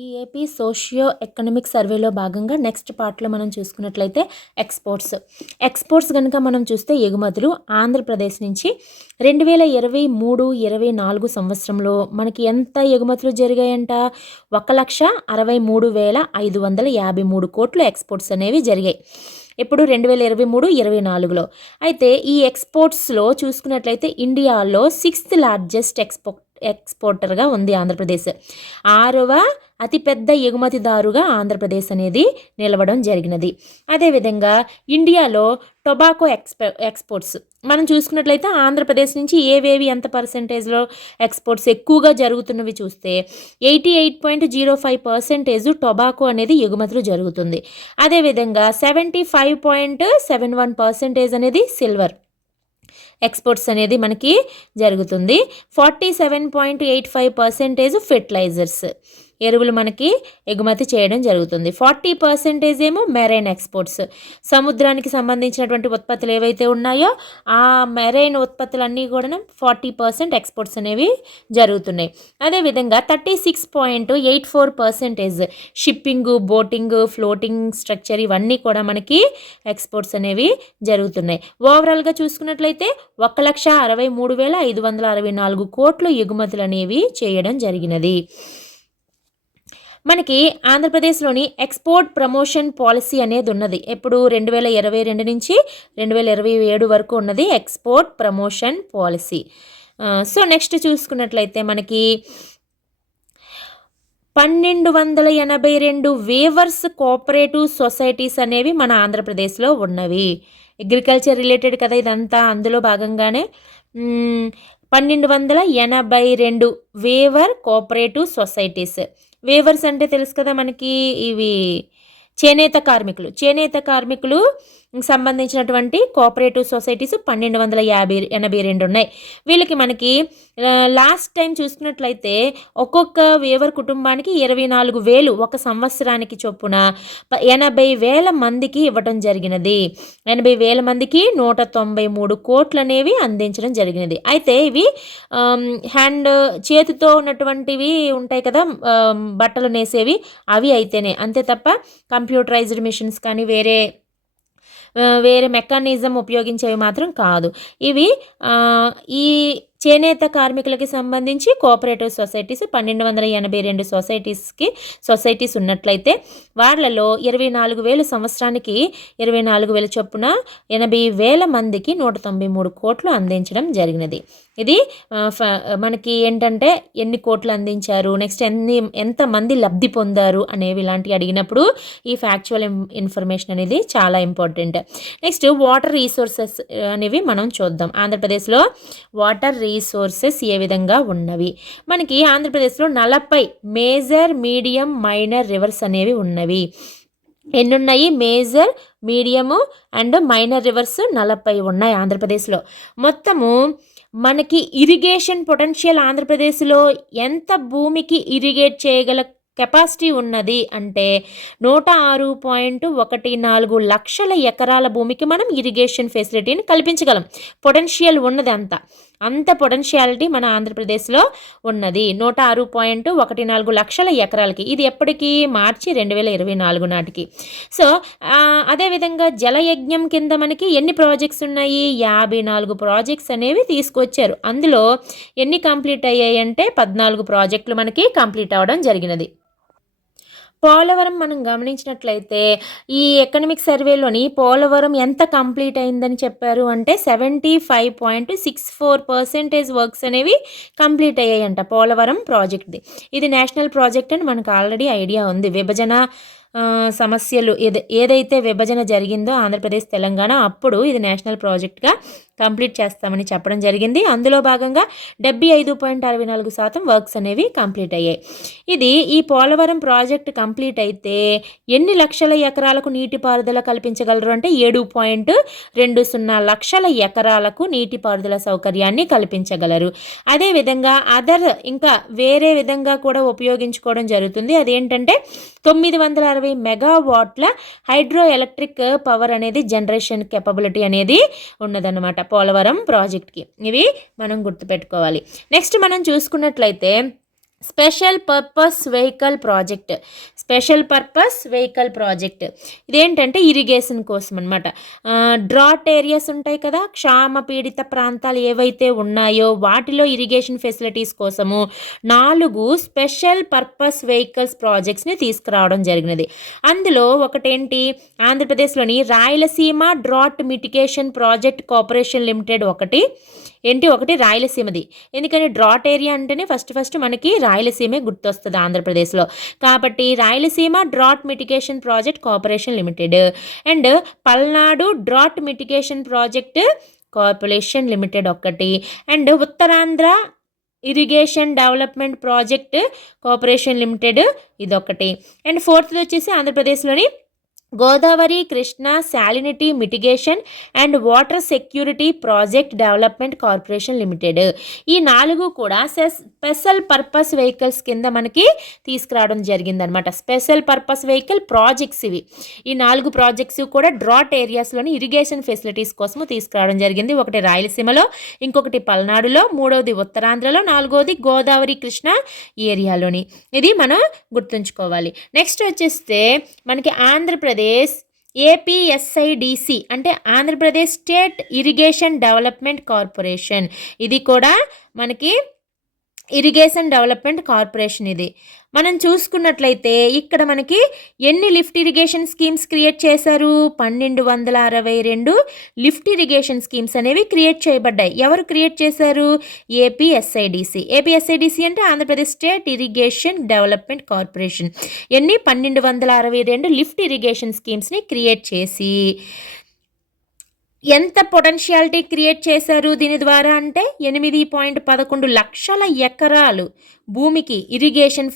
ఈ AP socio economic సర్వేలో భాగంగా నెక్స్ట్ పార్ట్లో మనం చూసుకున్నట్లయితే ఎక్స్పోర్ట్స్ కనుక మనం చూస్తే ఎగుమతులు ఆంధ్రప్రదేశ్ నుంచి 2023-24 సంవత్సరంలో మనకి ఎంత ఎగుమతులు జరిగాయంట 1,63,553 కోట్లు ఎక్స్పోర్ట్స్ అనేవి జరిగాయి. ఇప్పుడు 2023-24లో అయితే ఈ ఎక్స్పోర్ట్స్లో చూసుకున్నట్లయితే ఇండియాలో 6th లార్జెస్ట్ ఎక్స్పోర్టర్గా ఉంది ఆంధ్రప్రదేశ్. 6వ అతిపెద్ద ఎగుమతిదారుగా ఆంధ్రప్రదేశ్ అనేది నిలవడం జరిగినది. అదేవిధంగా ఇండియాలో టొబాకో ఎక్స్పోర్ట్స్ మనం చూసుకున్నట్లయితే ఆంధ్రప్రదేశ్ నుంచి ఏవేవి ఎంత పర్సెంటేజ్లో ఎక్స్పోర్ట్స్ ఎక్కువగా జరుగుతున్నవి చూస్తే 88.05% టొబాకో అనేది ఎగుమతులు జరుగుతుంది. అదేవిధంగా 75.71% అనేది సిల్వర్ ఎక్స్పోర్ట్స్ అనేది మనకి జరుగుతుంది. 47.85% ఫెర్టిలైజర్స్ ఎరువులు మనకి ఎగుమతి చేయడం జరుగుతుంది. 40% ఏమో మెరైన్ ఎక్స్పోర్ట్స్ సముద్రానికి సంబంధించినటువంటి ఉత్పత్తులు ఏవైతే ఉన్నాయో ఆ మెరైన్ ఉత్పత్తులన్నీ కూడా 40% ఎక్స్పోర్ట్స్ అనేవి జరుగుతున్నాయి. అదేవిధంగా 36.84% షిప్పింగ్, బోటింగ్, ఫ్లోటింగ్ స్ట్రక్చర్ ఇవన్నీ కూడా మనకి ఎక్స్పోర్ట్స్ అనేవి జరుగుతున్నాయి. ఓవరాల్గా చూసుకున్నట్లయితే 1,63,564 కోట్లు ఎగుమతులు అనేవి చేయడం జరిగినది. మనకి ఆంధ్రప్రదేశ్లోని ఎక్స్పోర్ట్ ప్రమోషన్ పాలసీ అనేది ఉన్నది. ఎప్పుడు 2022 నుంచి 2027 వరకు ఉన్నది export promotion policy. So next చూసుకున్నట్లయితే మనకి 1282 వేవర్స్ కోఆపరేటివ్ సొసైటీస్ అనేవి మన ఆంధ్రప్రదేశ్లో ఉన్నవి. అగ్రికల్చర్ రిలేటెడ్ కదా ఇదంతా, అందులో భాగంగానే 1282 వేవర్ కోఆపరేటివ్ సొసైటీస్. వేవర్స్ అంటే తెలుసు కదా మనకి, ఇవి చేనేత కార్మికులు సంబంధించినటువంటి కోఆపరేటివ్ సొసైటీస్ 1282 ఉన్నాయి. వీళ్ళకి మనకి లాస్ట్ టైం చూసుకున్నట్లయితే ఒక్కొక్క వేవర్ కుటుంబానికి 24,000 ఒక సంవత్సరానికి చొప్పున 80,000 మందికి ఇవ్వటం జరిగినది. 80,000 మందికి 193 కోట్లు అనేవి అందించడం జరిగినది. అయితే ఇవి చేతితో ఉన్నటువంటివి ఉంటాయి కదా, బట్టలు నేసేవి, అవి అయితేనే అంతే తప్ప కంప్యూటరైజ్డ్ మిషన్స్ కానీ వేరే మెకానిజం ఉపయోగించేవి మాత్రం కాదు. ఇవి ఈ చేనేత కార్మికులకి సంబంధించి కోఆపరేటివ్ సొసైటీస్ 1282 సొసైటీస్ ఉన్నట్లయితే వాళ్ళలో 24,000 సంవత్సరానికి 24,000 చొప్పున 80,000 మందికి 193 కోట్లు అందించడం జరిగినది. ఇది మనకి ఏంటంటే ఎన్ని కోట్లు అందించారు, నెక్స్ట్ ఎంతమంది లబ్ధి పొందారు అనేవి ఇలాంటివి అడిగినప్పుడు ఈ ఫ్యాక్చువల్ ఇన్ఫర్మేషన్ అనేది చాలా ఇంపార్టెంట్. నెక్స్ట్ వాటర్ రీసోర్సెస్ అనేవి మనం చూద్దాం. ఆంధ్రప్రదేశ్లో వాటర్ రీసోర్సెస్ ఏ విధంగా ఉన్నవి. మనకి ఆంధ్రప్రదేశ్లో 40 మేజర్, మీడియం, మైనర్ రివర్స్ అనేవి ఉన్నవి. ఎన్నున్నాయి? Major, medium and minor rivers 40 ఉన్నాయి ఆంధ్రప్రదేశ్లో. మొత్తము మనకి ఇరిగేషన్ పొటెన్షియల్ ఆంధ్రప్రదేశ్లో ఎంత భూమికి ఇరిగేట్ చేయగల కెపాసిటీ ఉన్నది అంటే 106.14 లక్షల ఎకరాల భూమికి మనం ఇరిగేషన్ ఫెసిలిటీని కల్పించగలం. పొటెన్షియల్ ఉన్నది అంత పొటెన్షియాలిటీ మన ఆంధ్రప్రదేశ్లో ఉన్నది 106.14 లక్షల ఎకరాలకి. ఇది ఎప్పటికీ మార్చి 2024 నాటికి. సో అదేవిధంగా జలయజ్ఞం కింద మనకి ఎన్ని ప్రాజెక్ట్స్ ఉన్నాయి? 54 ప్రాజెక్ట్స్ అనేవి తీసుకొచ్చారు. అందులో ఎన్ని కంప్లీట్ అయ్యాయి అంటే 14 ప్రాజెక్టులు మనకి కంప్లీట్ అవ్వడం జరిగినది. పోలవరం మనం గమనించినట్లయితే ఈ ఎకనామిక్ సర్వేలోని పోలవరం ఎంత కంప్లీట్ అయిందని చెప్పారు అంటే 75.64% వర్క్స్ అనేవి కంప్లీట్ అయ్యాయంట పోలవరం ప్రాజెక్ట్ది. ఇది నేషనల్ ప్రాజెక్ట్ అని మనకు ఆల్రెడీ ఐడియా ఉంది. విభజన సమస్యలు ఏదైతే విభజన జరిగిందో ఆంధ్రప్రదేశ్, తెలంగాణ, అప్పుడు ఇది నేషనల్ ప్రాజెక్ట్గా కంప్లీట్ చేస్తామని చెప్పడం జరిగింది. అందులో భాగంగా 75.64% వర్క్స్ అనేవి కంప్లీట్ అయ్యాయి. ఈ పోలవరం ప్రాజెక్ట్ కంప్లీట్ అయితే ఎన్ని లక్షల ఎకరాలకు నీటిపారుదల కల్పించగలరు అంటే 7.20 లక్షల ఎకరాలకు నీటిపారుదల సౌకర్యాన్ని కల్పించగలరు. అదేవిధంగా ఇంకా వేరే విధంగా కూడా ఉపయోగించుకోవడం జరుగుతుంది. అదేంటంటే 960 మెగావాట్ల హైడ్రో ఎలక్ట్రిక్ పవర్ అనేది జనరేషన్ కెపబిలిటీ అనేది ఉన్నదన్నమాట పోలవరం ప్రాజెక్ట్కి. ఇవి మనం గుర్తుపెట్టుకోవాలి. నెక్స్ట్ మనం చూసుకున్నట్లయితే special purpose vehicle project. Special purpose vehicle project ఇదేంటంటే ఇరిగేషన్ కోసం అనమాట. డ్రాట్ ఏరియాస్ ఉంటాయి కదా, క్షామ పీడిత ప్రాంతాలు ఏవైతే ఉన్నాయో వాటిలో ఇరిగేషన్ ఫెసిలిటీస్ కోసము 4 స్పెషల్ పర్పస్ వెహికల్స్ ప్రాజెక్ట్స్ని తీసుకురావడం జరిగినది. అందులో ఒకటేంటి, ఆంధ్రప్రదేశ్లోని Rayalaseema drought mitigation project corporation limited ఒకటి రాయలసీమది. ఎందుకని డ్రాట్ ఏరియా అంటేనే ఫస్ట్ మనకి రాయలసీమే గుర్తొస్తుంది ఆంధ్రప్రదేశ్లో. కాబట్టి Rayalaseema drought mitigation project corporation limited and Palnadu drought mitigation project corporation limited ఒకటి and Uttarandhra irrigation development project corporation limited ఇదొకటి. అండ్ 4th వచ్చేసి ఆంధ్రప్రదేశ్లోని Godavari Krishna salinity mitigation and water security project development corporation limited. ఈ 4 కూడా స్పెషల్ పర్పస్ వెహికల్స్ కింద మనకి తీసుకురావడం జరిగిందనమాట. స్పెషల్ పర్పస్ వెహికల్ ప్రాజెక్ట్స్ ఇవి. ఈ 4 ప్రాజెక్ట్స్ కూడా డ్రాట్ ఏరియాస్లోని ఇరిగేషన్ ఫెసిలిటీస్ కోసము తీసుకురావడం జరిగింది. ఒకటి రాయలసీమలో, ఇంకొకటి పల్నాడులో, 3వది ఉత్తరాంధ్రలో, 4వది గోదావరి కృష్ణా ఏరియాలోని. ఇది మనం గుర్తుంచుకోవాలి. నెక్స్ట్ వచ్చేస్తే మనకి ఆంధ్రప్రదేశ్ ఏపీఎస్ఐడిసి అంటే Andhra Pradesh state irrigation development corporation. ఇది కూడా మనకి ఇరిగేషన్ డెవలప్మెంట్ కార్పొరేషన్. ఇది మనం చూసుకున్నట్లయితే ఇక్కడ మనకి ఎన్ని లిఫ్ట్ ఇరిగేషన్ స్కీమ్స్ క్రియేట్ చేశారు? 1262 లిఫ్ట్ ఇరిగేషన్ స్కీమ్స్ అనేవి క్రియేట్ చేయబడ్డాయి. ఎవరు క్రియేట్ చేశారు? ఏపీఎస్ఐడిసి. ఏపీఎస్ఐడిసి అంటే Andhra Pradesh state irrigation development corporation. ఎన్ని 1262 లిఫ్ట్ ఇరిగేషన్ స్కీమ్స్ని క్రియేట్ చేసి ఎంత పొటెన్షియాలిటీ క్రియేట్ చేశారు దీని ద్వారా అంటే 8.11 లక్షల ఎకరాలు భూమికి ఇరిగేషన్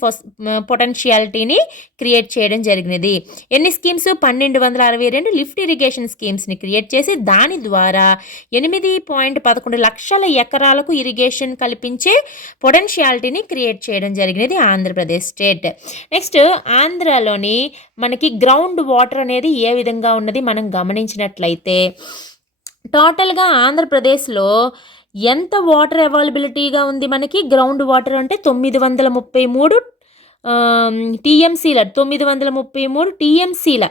పొటెన్షియాలిటీని క్రియేట్ చేయడం జరిగినది. ఎన్ని స్కీమ్స్? 1262 లిఫ్ట్ ఇరిగేషన్ స్కీమ్స్ని క్రియేట్ చేసి దాని ద్వారా 8.11 లక్షల ఎకరాలకు ఇరిగేషన్ కల్పించే పొటెన్షియాలిటీని క్రియేట్ చేయడం జరిగినది ఆంధ్రప్రదేశ్ స్టేట్. నెక్స్ట్ ఆంధ్రాలోని మనకి గ్రౌండ్ వాటర్ అనేది ఏ విధంగా ఉన్నది మనం గమనించినట్లయితే టోటల్గా ఆంధ్రప్రదేశ్లో ఎంత వాటర్ అవైలబిలిటీగా ఉంది మనకి? గ్రౌండ్ వాటర్ అంటే 933 టీఎంసీల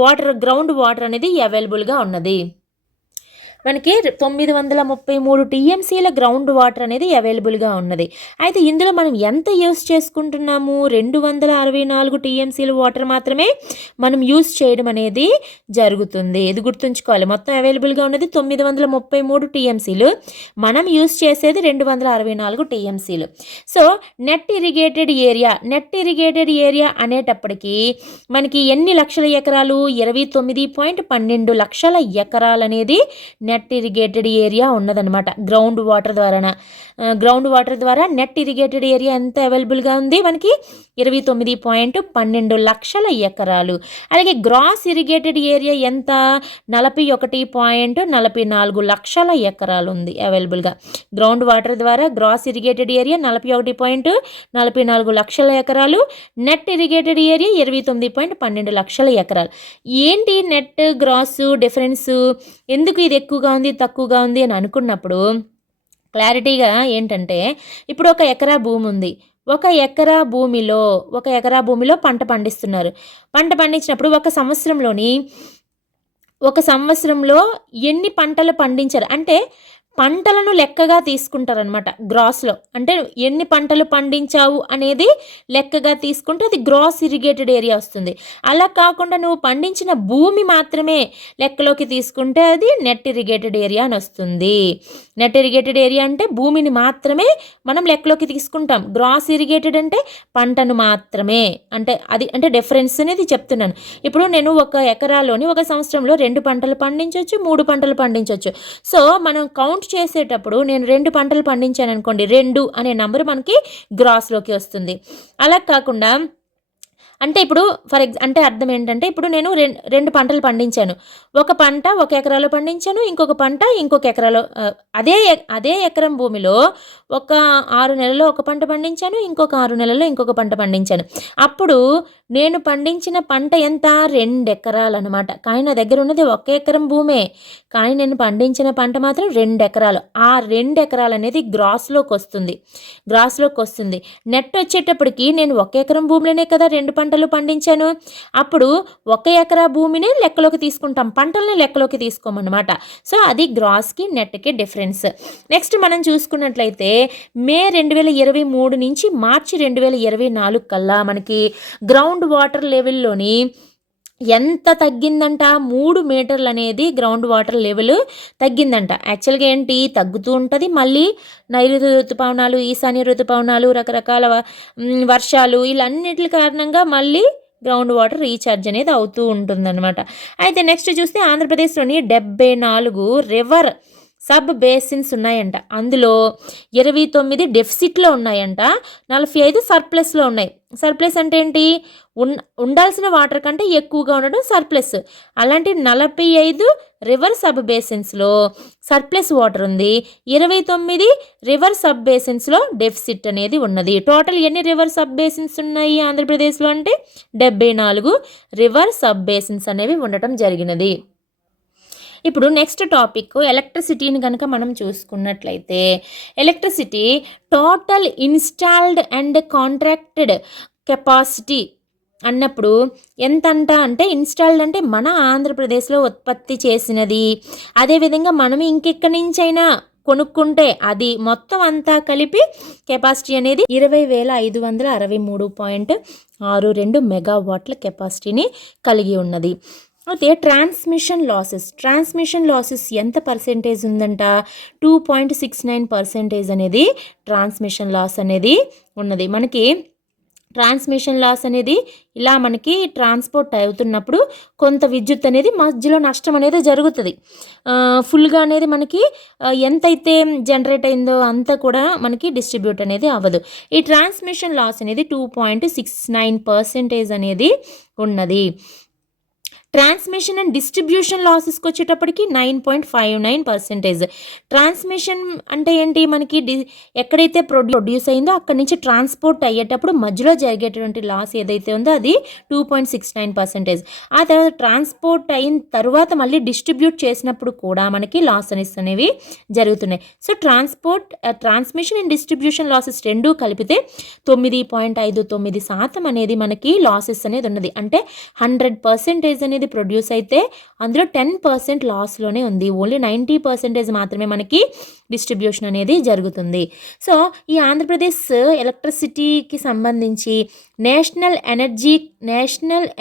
వాటర్, గ్రౌండ్ వాటర్ అనేది అవైలబుల్గా ఉన్నది. మనకి 933 టీఎంసీల గ్రౌండ్ వాటర్ అనేది అవైలబుల్గా ఉన్నది. అయితే ఇందులో మనం ఎంత యూస్ చేసుకుంటున్నాము? 264 టీఎంసీల వాటర్ మాత్రమే మనం యూస్ చేయడం అనేది జరుగుతుంది. ఇది గుర్తుంచుకోవాలి. మొత్తం అవైలబుల్గా ఉన్నది 933 టీఎంసీలు, మనం యూస్ చేసేది 264 టీఎంసీలు. సో నెట్ ఇరిగేటెడ్ ఏరియా అనేటప్పటికీ మనకి ఎన్ని లక్షల ఎకరాలు? 29.12 లక్షల ఎకరాలు అనేది నెట్ ఇరిగేటెడ్ ఏరియా ఉన్నదనమాట. గ్రౌండ్ వాటర్ ద్వారా నెట్ ఇరిగేటెడ్ ఏరియా ఎంత అవైలబుల్గా ఉంది మనకి? 29.12 లక్షల ఎకరాలు. అలాగే గ్రాస్ ఇరిగేటెడ్ ఏరియా ఎంత? 41.44 లక్షల ఎకరాలు ఉంది అవైలబుల్గా. గ్రౌండ్ వాటర్ ద్వారా గ్రాస్ ఇరిగేటెడ్ ఏరియా 41.44 లక్షల ఎకరాలు, నెట్ ఇరిగేటెడ్ ఏరియా 29.12 లక్షల ఎకరాలు. ఏంటి నెట్ గ్రాస్ డిఫరెన్స్? ఎందుకు ఇది ఎక్కువగా ఉంది తక్కువగా ఉంది అని అనుకున్నప్పుడు క్లారిటీగా ఏంటంటే, ఇప్పుడు 1 ఎకరా భూమి ఉంది. 1 ఎకరా భూమిలో పంట పండిస్తున్నారు. పంట పండించినప్పుడు ఒక సంవత్సరంలో ఎన్ని పంటలు పండించారు అంటే పంటలను లెక్కగా తీసుకుంటారనమాట. గ్రాస్లో అంటే ఎన్ని పంటలు పండించావు అనేది లెక్కగా తీసుకుంటే అది గ్రాస్ ఇరిగేటెడ్ ఏరియా వస్తుంది. అలా కాకుండా నువ్వు పండించిన భూమి మాత్రమే లెక్కలోకి తీసుకుంటే అది నెట్ ఇరిగేటెడ్ ఏరియా అని వస్తుంది. నెట్ ఇరిగేటెడ్ ఏరియా అంటే భూమిని మాత్రమే మనం లెక్కలోకి తీసుకుంటాం. గ్రాస్ ఇరిగేటెడ్ అంటే పంటను మాత్రమే. అంటే డిఫరెన్స్ అనేది చెప్తున్నాను. ఇప్పుడు నేను 1 ఎకరాలోని 1 సంవత్సరంలో 2 పంటలు పండించవచ్చు, 3 పంటలు పండించవచ్చు. సో మనం కౌంట్ చేసేటప్పుడు నేను 2 పంటలు పండించాను అనుకోండి, 2 అనే నంబర్ మనకి గ్రాస్లోకి వస్తుంది. అలా కాకుండా అంటే ఇప్పుడు అంటే అర్థం ఏంటంటే ఇప్పుడు నేను రెండు పంటలు పండించాను. ఒక పంట ఒక ఎకరాలో పండించాను. ఇంకొక పంట ఇంకొక ఎకరాలో అదే ఎకరం భూమిలో ఒక 6 నెలల్లో ఒక పంట పండించాను. ఇంకొక 6 నెలల్లో ఇంకొక పంట పండించాను. అప్పుడు నేను పండించిన పంట ఎంత? 2 ఎకరాలనమాట. కానీ నా దగ్గర ఉన్నది 1 ఎకరం భూమే. కానీ నేను పండించిన పంట మాత్రం 2 ఎకరాలు. ఆ 2 ఎకరాలనేది గ్రాస్‌లోకి వస్తుంది. నెట్ వచ్చేటప్పటికి నేను 1 ఎకరం భూమిలోనే కదా 2 పంటలు పండించాను. అప్పుడు 1 ఎకరా భూమిని లెక్కలోకి తీసుకుంటాం. పంటల్ని లెక్కలోకి తీసుకోమన్నమాట. సో అది గ్రాస్‌కి, నెట్‌కి డిఫరెన్స్. నెక్స్ట్ మనం చూసుకున్నట్లయితే మే 2023 నుంచి మార్చి 2024 కల్లా మనకి గ్రౌండ్ వాటర్ లెవెల్‌లోని ఎంత తగ్గిందంట? 3 మీటర్లు అనేది గ్రౌండ్ వాటర్ లెవెల్ తగ్గిందంట. యాక్చువల్‌గా ఏంటి తగ్గుతూ ఉంటుంది. మళ్ళీ నైరుతి ఋతుపవనాలు, ఈశాన్య ఋతుపవనాలు, రకరకాల వర్షాలు వీళ్ళన్నిటి కారణంగా మళ్ళీ గ్రౌండ్ వాటర్ రీఛార్జ్ అనేది అవుతూ ఉంటుందన్నమాట. అయితే నెక్స్ట్ చూస్తే ఆంధ్రప్రదేశ్లోని 74 రివర్ సబ్ బేసిన్స్ ఉన్నాయంట. అందులో 29 డెఫిసిట్లో ఉన్నాయంట. 45 సర్ప్లస్లో ఉన్నాయి. సర్ప్లస్ అంటే ఏంటి? ఉండాల్సిన వాటర్ కంటే ఎక్కువగా ఉండడం సర్ప్లస్. అలాంటి 45 రివర్ సబ్ బేసిన్స్లో సర్ప్లస్ వాటర్ ఉంది. 29 రివర్ సబ్ బేసిన్స్లో డెఫిసిట్ అనేది ఉన్నది. టోటల్ ఎన్ని రివర్ సబ్ బేసిన్స్ ఉన్నాయి ఆంధ్రప్రదేశ్లో అంటే 74 రివర్ సబ్ బేసిన్స్ అనేవి ఉండటం జరిగినది. ఇప్పుడు నెక్స్ట్ టాపిక్ ఎలక్ట్రిసిటీని కనుక మనం చూసుకున్నట్లయితే electricity total installed and contracted capacity అన్నప్పుడు ఎంతంట అంటే ఇన్స్టాల్డ్ అంటే మన ఆంధ్రప్రదేశ్లో ఉత్పత్తి చేసినది, అదేవిధంగా మనం ఇంకెక్కడి నుంచైనా కొనుక్కుంటే అది మొత్తం అంతా కలిపి కెపాసిటీ అనేది 20,563.62 మెగావాట్ల కెపాసిటీని కలిగి ఉన్నది. అయితే ట్రాన్స్మిషన్ లాసెస్ ఎంత పర్సెంటేజ్ ఉందంట? 2.69% అనేది ట్రాన్స్మిషన్ లాస్ అనేది ఉన్నది. మనకి ట్రాన్స్మిషన్ లాస్ అనేది ఇలా మనకి ట్రాన్స్పోర్ట్ అవుతున్నప్పుడు కొంత విద్యుత్ అనేది మధ్యలో నష్టం అనేది జరుగుతుంది. ఫుల్గా అనేది మనకి ఎంతైతే జనరేట్ అయిందో అంతా కూడా మనకి డిస్ట్రిబ్యూట్ అనేది అవ్వదు. ఈ ట్రాన్స్మిషన్ లాస్ అనేది 2.69% అనేది ఉన్నది. ట్రాన్స్మిషన్ అండ్ డిస్ట్రిబ్యూషన్ లాసెస్కి వచ్చేటప్పటికి 9.59%. ట్రాన్స్మిషన్ అంటే ఏంటి? మనకి ఎక్కడైతే ప్రొడ్యూస్ అయిందో అక్కడి నుంచి ట్రాన్స్పోర్ట్ అయ్యేటప్పుడు మధ్యలో జరిగేటువంటి లాస్ ఏదైతే ఉందో అది 2.69%. ఆ తర్వాత ట్రాన్స్పోర్ట్ అయిన తర్వాత మళ్ళీ డిస్ట్రిబ్యూట్ చేసినప్పుడు కూడా మనకి లాసెస్ అనేవి జరుగుతున్నాయి. So transmission and distribution losses రెండూ కలిపితే 9.59% అనేది మనకి లాసెస్ అనేది ఉన్నది. అంటే 100% అనేది ప్రొడ్యూస్ అయితే అందులో 10% లాస్లోనే ఉంది. ఓన్లీ 90% మాత్రమే మనకి డిస్ట్రిబ్యూషన్ అనేది జరుగుతుంది. సో ఈ ఆంధ్రప్రదేశ్ ఎలక్ట్రిసిటీకి సంబంధించి నేషనల్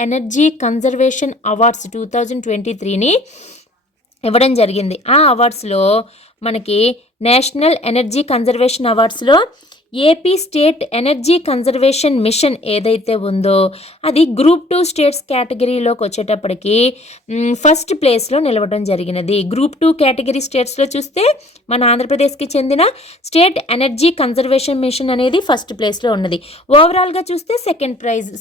ఎనర్జీ కన్జర్వేషన్ అవార్డ్స్ 2023ని ఇవ్వడం జరిగింది. ఆ అవార్డ్స్లో మనకి నేషనల్ ఎనర్జీ కన్జర్వేషన్ అవార్డ్స్లో AP state energy conservation mission ఏదైతే ఉందో అది గ్రూప్ 2 స్టేట్స్ కేటగిరీలోకి వచ్చేటప్పటికి ఫస్ట్ ప్లేస్లో నిలవడం జరిగినది. గ్రూప్ 2 కేటగిరీ స్టేట్స్లో చూస్తే మన ఆంధ్రప్రదేశ్కి చెందిన స్టేట్ ఎనర్జీ కన్జర్వేషన్ మిషన్ అనేది ఫస్ట్ ప్లేస్లో ఉన్నది. ఓవరాల్గా చూస్తే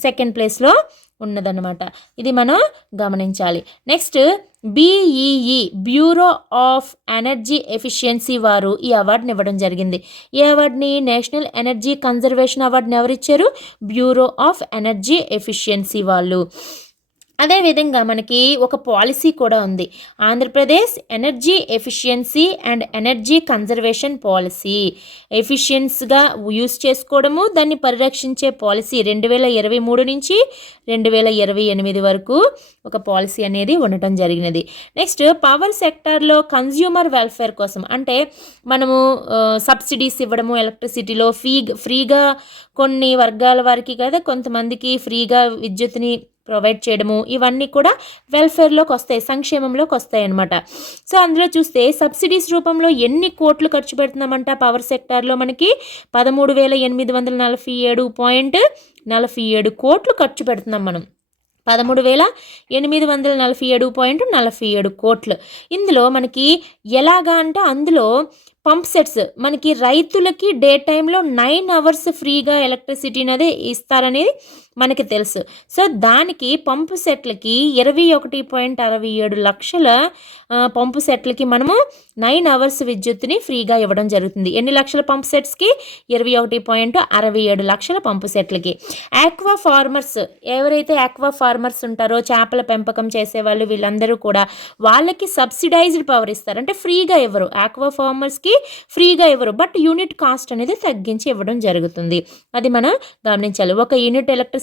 సెకండ్ ప్లేస్లో ఉన్నదన్నమాట. ఇది మనం గమనించాలి. Next BEE bureau of energy efficiency వారు ఈ అవార్డుని ఇవ్వడం జరిగింది. ఈ అవార్డుని నేషనల్ ఎనర్జీ కన్జర్వేషన్ అవార్డుని ఎవరిచ్చారు? బ్యూరో ఆఫ్ ఎనర్జీ ఎఫిషియన్సీ వాళ్ళు. అదేవిధంగా మనకి ఒక పాలసీ కూడా ఉంది. Andhra Pradesh energy efficiency and energy conservation policy. ఎఫిషియన్స్గా యూస్ చేసుకోవడము, దాన్ని పరిరక్షించే పాలసీ 2023 నుంచి 2028 వరకు ఒక పాలసీ అనేది ఉండటం జరిగినది. నెక్స్ట్ పవర్ సెక్టార్లో కన్జ్యూమర్ వెల్ఫేర్ కోసం అంటే మనము సబ్సిడీస్ ఇవ్వడము, ఎలక్ట్రిసిటీలో ఫ్రీగా కొన్ని వర్గాల వారికి కదా కొంతమందికి ఫ్రీగా విద్యుత్ని ప్రొవైడ్ చేయడము, ఇవన్నీ కూడా వెల్ఫేర్లోకి వస్తాయి, సంక్షేమంలోకి వస్తాయి అన్నమాట. సో అందులో చూస్తే సబ్సిడీస్ రూపంలో ఎన్ని కోట్లు ఖర్చు పెడుతున్నామంట పవర్ సెక్టార్లో మనకి 13,847.47 కోట్లు ఖర్చు పెడుతున్నాం మనం. 13,847.47 కోట్లు. ఇందులో మనకి ఎలాగా అంటే అందులో పంప్ సెట్స్ మనకి రైతులకి డే టైంలో 9 అవర్స్ ఫ్రీగా ఎలక్ట్రిసిటీ అనేది ఇస్తారనేది మనకి తెలుసు. సో దానికి పంపు సెట్లకి 21.67 లక్షల పంపు సెట్లకి మనము 9 అవర్స్ విద్యుత్తుని ఫ్రీగా ఇవ్వడం జరుగుతుంది. ఎన్ని లక్షల పంపు సెట్స్కి? 21.67 లక్షల పంపు సెట్లకి. ఆక్వా ఫార్మర్స్, ఎవరైతే ఆక్వా ఫార్మర్స్ ఉంటారో చేపల పెంపకం చేసేవాళ్ళు, వీళ్ళందరూ కూడా వాళ్ళకి సబ్సిడైజ్డ్ పవర్ ఇస్తారు. అంటే ఫ్రీగా ఇవ్వరు, ఆక్వా ఫార్మర్స్కి ఫ్రీగా ఇవ్వరు, బట్ యూనిట్ కాస్ట్ అనేది తగ్గించి ఇవ్వడం జరుగుతుంది. అది మనం గమనించాలి. ఒక యూనిట్ ఎలక్ట్రిసిటీ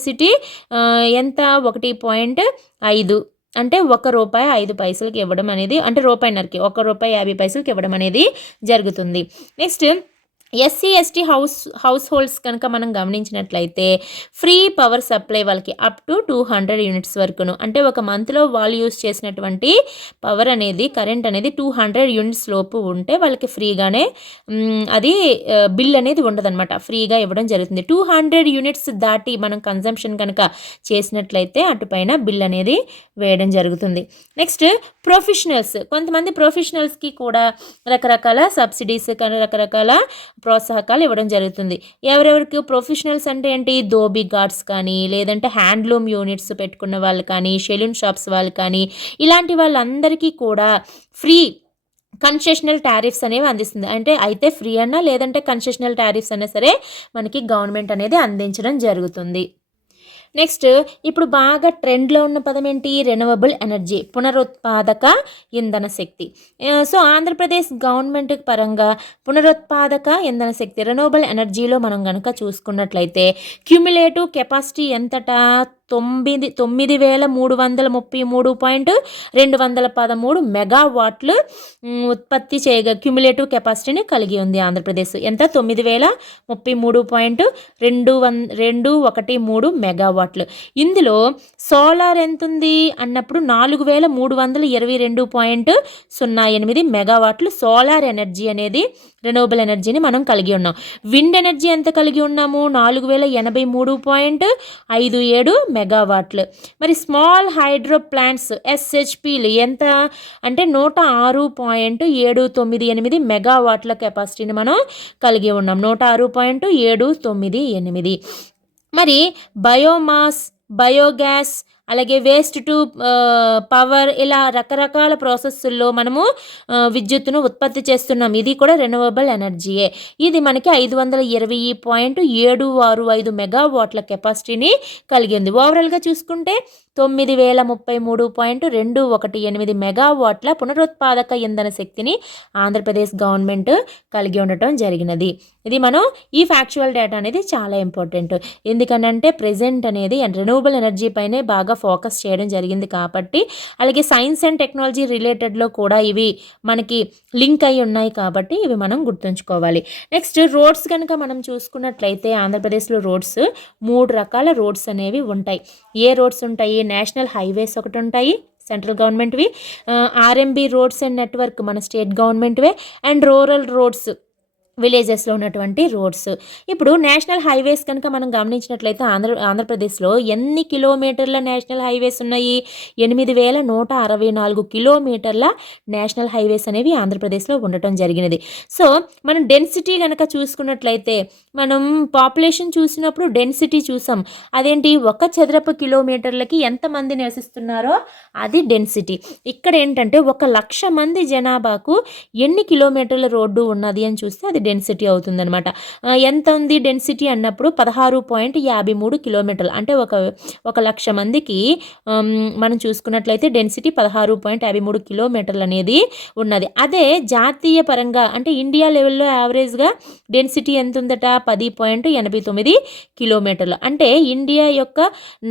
ఎంత? 1.5 అంటే ₹1.05 ఇవ్వడం అనేది, అంటే రూపాయిన్నరకి ₹1.50 ఇవ్వడం అనేది జరుగుతుంది. Next SC ST house holds కనుక మనం గమనించినట్లయితే ఫ్రీ పవర్ సప్లై వాళ్ళకి అప్ టు 200 యూనిట్స్ వరకును. అంటే ఒక మంత్లో వాళ్ళు యూస్ చేసినటువంటి పవర్ అనేది, కరెంట్ అనేది 200 యూనిట్స్ లోపు ఉంటే వాళ్ళకి ఫ్రీగానే అది బిల్ అనేది ఉండదన్నమాట, ఫ్రీగా ఇవ్వడం జరుగుతుంది. 200 యూనిట్స్ దాటి మనం కన్జంప్షన్ కనుక చేసినట్లయితే అటుపైన బిల్ అనేది వేయడం జరుగుతుంది. నెక్స్ట్ ప్రొఫెషనల్స్, కొంతమంది ప్రొఫెషనల్స్కి కూడా రకరకాల సబ్సిడీస్ కానీ రకరకాల ప్రోత్సాహకాలు ఇవ్వడం జరుగుతుంది. ఎవరెవరికి ప్రొఫెషనల్స్ అంటే ఏంటి? ధోబీ గార్డ్స్ కానీ, లేదంటే హ్యాండ్లూమ్ యూనిట్స్ పెట్టుకున్న వాళ్ళు కానీ, సెలూన్ షాప్స్ వాళ్ళు కానీ, ఇలాంటి వాళ్ళందరికీ కూడా ఫ్రీ కన్సెషనల్ టారిఫ్స్ అనేవి అందిస్తుంది. అంటే అయితే ఫ్రీ అన్నా లేదంటే కన్సెషనల్ టారిఫ్స్ అన్నా సరే మనకి గవర్నమెంట్ అనేది అందించడం జరుగుతుంది. నెక్స్ట్ ఇప్పుడు బాగా ట్రెండ్లో ఉన్న పదం ఏంటి? రెన్యూవబుల్ ఎనర్జీ, పునరుత్పాదక ఇంధన శక్తి. సో ఆంధ్రప్రదేశ్ గవర్నమెంట్ పరంగా పునరుత్పాదక ఇంధన శక్తి, రెన్యూవబుల్ ఎనర్జీలో మనం కనుక చూసుకున్నట్లయితే క్యూములేటివ్ కెపాసిటీ ఎంతటా? 9333.213 మెగావాట్లు ఉత్పత్తి క్యూములేటివ్ కెపాసిటీని కలిగి ఉంది ఆంధ్రప్రదేశ్. ఎంత? 9033.213 మెగావాట్లు. ఇందులో సోలార్ ఎంత ఉంది అన్నప్పుడు 4322.08 మెగావాట్లు సోలార్ ఎనర్జీ అనేది, రెన్యూవబుల్ ఎనర్జీని మనం కలిగి ఉన్నాం. విండ్ ఎనర్జీ ఎంత కలిగి ఉన్నాము? 4083.57 మెగావాట్లు. మరి స్మాల్ హైడ్రో ప్లాంట్స్ ఎస్హెచ్పిలు ఎంత అంటే 106.798 మెగావాట్ల కెపాసిటీని మనం కలిగి ఉన్నాం. 106.798. మరి బయోమాస్, బయోగ్యాస్, అలాగే వేస్ట్ టు పవర్, ఇలా రకరకాల ప్రాసెస్ల్లో మనము విద్యుత్తును ఉత్పత్తి చేస్తున్నాం. ఇది కూడా రెన్యూవబుల్ ఎనర్జీయే. ఇది మనకి 520.765 మెగావాట్ల కెపాసిటీని కలిగి ఉంది. ఓవరాల్గా చూసుకుంటే 9033.218 మెగావాట్ల పునరుత్పాదక ఇంధన శక్తిని ఆంధ్రప్రదేశ్ గవర్నమెంట్ కలిగి ఉండటం జరిగినది. ఇది మనం ఈ ఫ్యాక్చువల్ డేటా అనేది చాలా ఇంపార్టెంట్. ఎందుకనంటే ప్రెజెంట్ అనేది రెన్యూవబుల్ ఎనర్జీ పైనే బాగా ఫోకస్ చేయడం జరిగింది కాబట్టి, అలాగే సైన్స్ అండ్ టెక్నాలజీ రిలేటెడ్లో కూడా ఇవి మనకి లింక్ అయి ఉన్నాయి కాబట్టి ఇవి మనం గుర్తుంచుకోవాలి. నెక్స్ట్ రోడ్స్ కనుక మనం చూసుకున్నట్లయితే ఆంధ్రప్రదేశ్లో రోడ్స్ 3 రకాల రోడ్స్ అనేవి ఉంటాయి. ఏ రోడ్స్ ఉంటాయి? నేషనల్ హైవేస్ ఒకటి ఉంటాయి, సెంట్రల్ గవర్నమెంట్వి. ఆర్ఎంబీ రోడ్స్ అండ్ నెట్వర్క్ మన స్టేట్ గవర్నమెంట్వే. అండ్ రూరల్ రోడ్స్, విలేజెస్లో ఉన్నటువంటి రోడ్స్. ఇప్పుడు నేషనల్ హైవేస్ కనుక మనం గమనించినట్లయితే ఆంధ్రప్రదేశ్లో ఎన్ని కిలోమీటర్ల నేషనల్ హైవేస్ ఉన్నాయి? 8164 కిలోమీటర్ల నేషనల్ హైవేస్ అనేవి ఆంధ్రప్రదేశ్లో ఉండటం జరిగినది. సో మనం డెన్సిటీ కనుక చూసుకున్నట్లయితే, మనం పాపులేషన్ చూసినప్పుడు డెన్సిటీ చూసాం. అదేంటి? 1 చదరపు కిలోమీటర్లకి ఎంతమంది నివసిస్తున్నారో అది డెన్సిటీ. ఇక్కడ ఏంటంటే 1,00,000 మంది జనాభాకు ఎన్ని కిలోమీటర్ల రోడ్డు ఉన్నది అని చూస్తే అది డెన్సిటీ అవుతుందన్నమాట. ఎంత ఉంది డెన్సిటీ అన్నప్పుడు 16.53 కిలోమీటర్లు. అంటే 1,00,000 మందికి మనం చూసుకున్నట్లయితే డెన్సిటీ 16.53 కిలోమీటర్లు అనేది ఉన్నది. అదే జాతీయ పరంగా అంటే ఇండియా లెవెల్లో యావరేజ్గా డెన్సిటీ ఎంత ఉందట? 10.89 కిలోమీటర్లు. అంటే ఇండియా యొక్క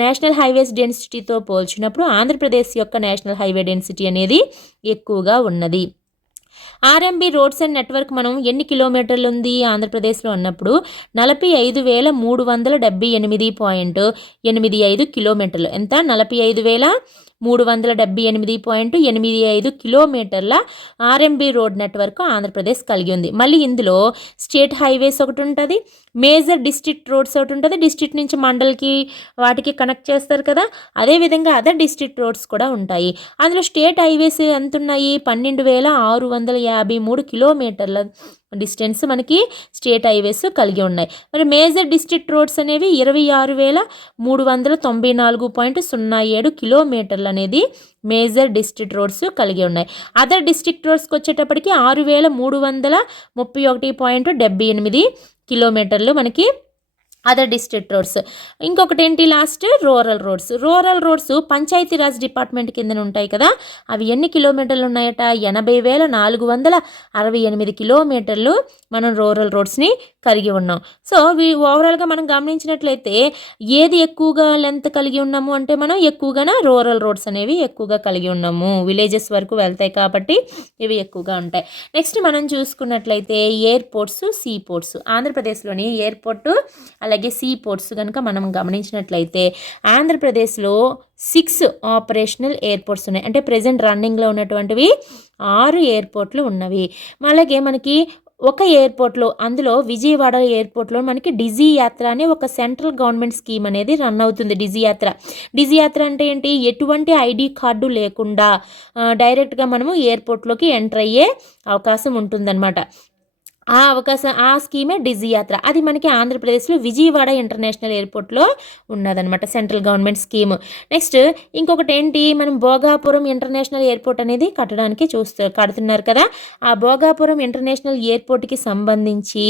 నేషనల్ హైవేస్ డెన్సిటీతో పోల్చినప్పుడు ఆంధ్రప్రదేశ్ యొక్క నేషనల్ హైవే డెన్సిటీ అనేది ఎక్కువగా ఉన్నది. ఆర్ఎంబీ రోడ్స్ అండ్ నెట్వర్క్ మనం ఎన్ని కిలోమీటర్లు ఉంది ఆంధ్రప్రదేశ్లో అన్నప్పుడు 45,378.85 కిలోమీటర్లు. ఎంత? 45,378.85 కిలోమీటర్ల ఆర్ఎంబీ రోడ్ నెట్వర్క్ ఆంధ్రప్రదేశ్ కలిగి ఉంది. మళ్ళీ ఇందులో స్టేట్ హైవేస్ ఒకటి ఉంటుంది, మేజర్ డిస్ట్రిక్ట్ రోడ్స్ ఒకటి ఉంటుంది. డిస్ట్రిక్ట్ నుంచి మండల్కి వాటికి కనెక్ట్ చేస్తారు కదా, అదేవిధంగా అదర్ డిస్ట్రిక్ట్ రోడ్స్ కూడా ఉంటాయి. అందులో స్టేట్ హైవేస్ ఎంత ఉన్నాయి? 12,653 కిలోమీటర్ల డిస్టెన్స్ మనకి స్టేట్ హైవేస్ కలిగి ఉన్నాయి. మరి మేజర్ డిస్ట్రిక్ట్ రోడ్స్ అనేవి 26,394.07 కిలోమీటర్లు అనేది మేజర్ డిస్ట్రిక్ట్ రోడ్స్ కలిగి ఉన్నాయి. అదర్ డిస్ట్రిక్ట్ రోడ్స్కి వచ్చేటప్పటికి 6,331.78 కిలోమీటర్లు మనకి అదర్ డిస్ట్రిక్ట్ రోడ్స్. ఇంకొకటి ఏంటి last rural roads Panchayati Raj department కింద ఉంటాయి కదా, అవి ఎన్ని కిలోమీటర్లు ఉన్నాయట 80,468 కిలోమీటర్లు మనం రూరల్ రోడ్స్ని కలిగి ఉన్నాం. సో ఓవరాల్గా మనం గమనించినట్లయితే ఏది ఎక్కువగా లెంత్ కలిగి ఉన్నాము అంటే మనం ఎక్కువగా రూరల్ రోడ్స్ అనేవి ఎక్కువగా కలిగి ఉన్నాము, విలేజెస్ వరకు వెళ్తాయి కాబట్టి ఇవి ఎక్కువగా ఉంటాయి. నెక్స్ట్ మనం చూసుకున్నట్లయితే ఎయిర్పోర్ట్స్, సీ పోర్ట్స్. ఆంధ్రప్రదేశ్లోని ఎయిర్పోర్టు అలాగే సీ పోర్ట్స్ కనుక మనం గమనించినట్లయితే ఆంధ్రప్రదేశ్లో 6 ఆపరేషనల్ ఎయిర్పోర్ట్స్ ఉన్నాయి. అంటే ప్రజెంట్ రన్నింగ్లో ఉన్నటువంటివి 6 ఎయిర్పోర్ట్లు ఉన్నవి. అలాగే మనకి ఒక ఎయిర్పోర్ట్లో, అందులో విజయవాడ ఎయిర్పోర్ట్లో మనకి డిజీ యాత్ర అనే ఒక సెంట్రల్ గవర్నమెంట్ స్కీమ్ అనేది రన్ అవుతుంది. డిజీ యాత్ర అంటే ఏంటి, ఎటువంటి ఐడి కార్డు లేకుండా డైరెక్ట్గా మనము ఎయిర్పోర్ట్లోకి ఎంటర్ అయ్యే అవకాశం ఉంటుందన్నమాట. ఆ స్కీమే డిజీ యాత్ర. అది మనకి ఆంధ్రప్రదేశ్లో విజయవాడ ఇంటర్నేషనల్ ఎయిర్పోర్ట్లో ఉన్నదనమాట, సెంట్రల్ గవర్నమెంట్ స్కీమ్. నెక్స్ట్ ఇంకొకటి ఏంటి, మనం భోగాపురం ఇంటర్నేషనల్ ఎయిర్పోర్ట్ అనేది కడుతున్నారు కదా, ఆ భోగాపురం ఇంటర్నేషనల్ ఎయిర్పోర్ట్కి సంబంధించి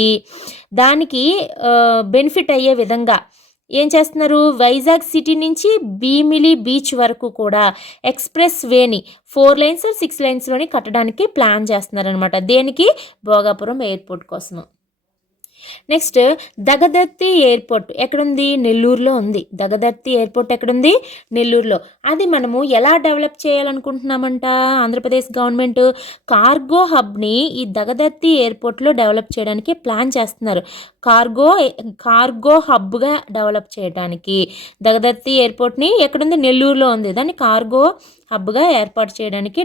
దానికి బెనిఫిట్ అయ్యే విధంగా ఏం చేస్తున్నారు, వైజాగ్ సిటీ నుంచి భీమిలి బీచ్ వరకు కూడా ఎక్స్ప్రెస్ వేని 4 lanes 6 lanesలోని కట్టడానికి ప్లాన్ చేస్తున్నారనమాట. దేనికి, భోగాపురం ఎయిర్పోర్ట్ కోసము. నెక్స్ట్ దగదర్తి ఎయిర్పోర్ట్ ఎక్కడుంది, నెల్లూరులో ఉంది. దగదర్తి ఎయిర్పోర్ట్ ఎక్కడుంది, నెల్లూరులో. అది మనము ఎలా డెవలప్ చేయాలనుకుంటున్నామంట, ఆంధ్రప్రదేశ్ గవర్నమెంట్ కార్గో హబ్ని ఈ దగదర్తి ఎయిర్పోర్ట్లో డెవలప్ చేయడానికి ప్లాన్ చేస్తున్నారు. కార్గో హబ్గా డెవలప్ చేయడానికి దగదర్తి ఎయిర్పోర్ట్ని ఎక్కడుంది, నెల్లూరులో ఉంది. దాన్ని కార్గో హబ్గా ఏర్పాటు చేయడానికి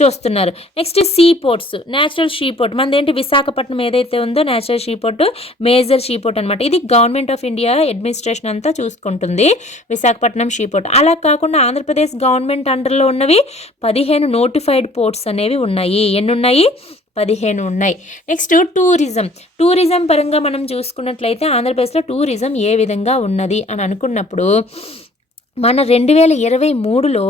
చూస్తున్నారు. Next sea ports, natural sea port మనదేంటి, విశాఖపట్నం ఏదైతే ఉందో natural sea port major sea port అనమాట. ఇది గవర్నమెంట్ ఆఫ్ ఇండియా అడ్మినిస్ట్రేషన్ అంతా చూసుకుంటుంది, విశాఖపట్నం షీ పోర్ట్. అలా కాకుండా ఆంధ్రప్రదేశ్ గవర్నమెంట్ అండర్లో ఉన్నవి 15 నోటిఫైడ్ పోర్ట్స్ అనేవి ఉన్నాయి. ఎన్ని ఉన్నాయి, 15 ఉన్నాయి. నెక్స్ట్ టూరిజం పరంగా మనం చూసుకున్నట్లయితే ఆంధ్రప్రదేశ్లో టూరిజం ఏ విధంగా ఉన్నది అని అనుకున్నప్పుడు మన 2023లో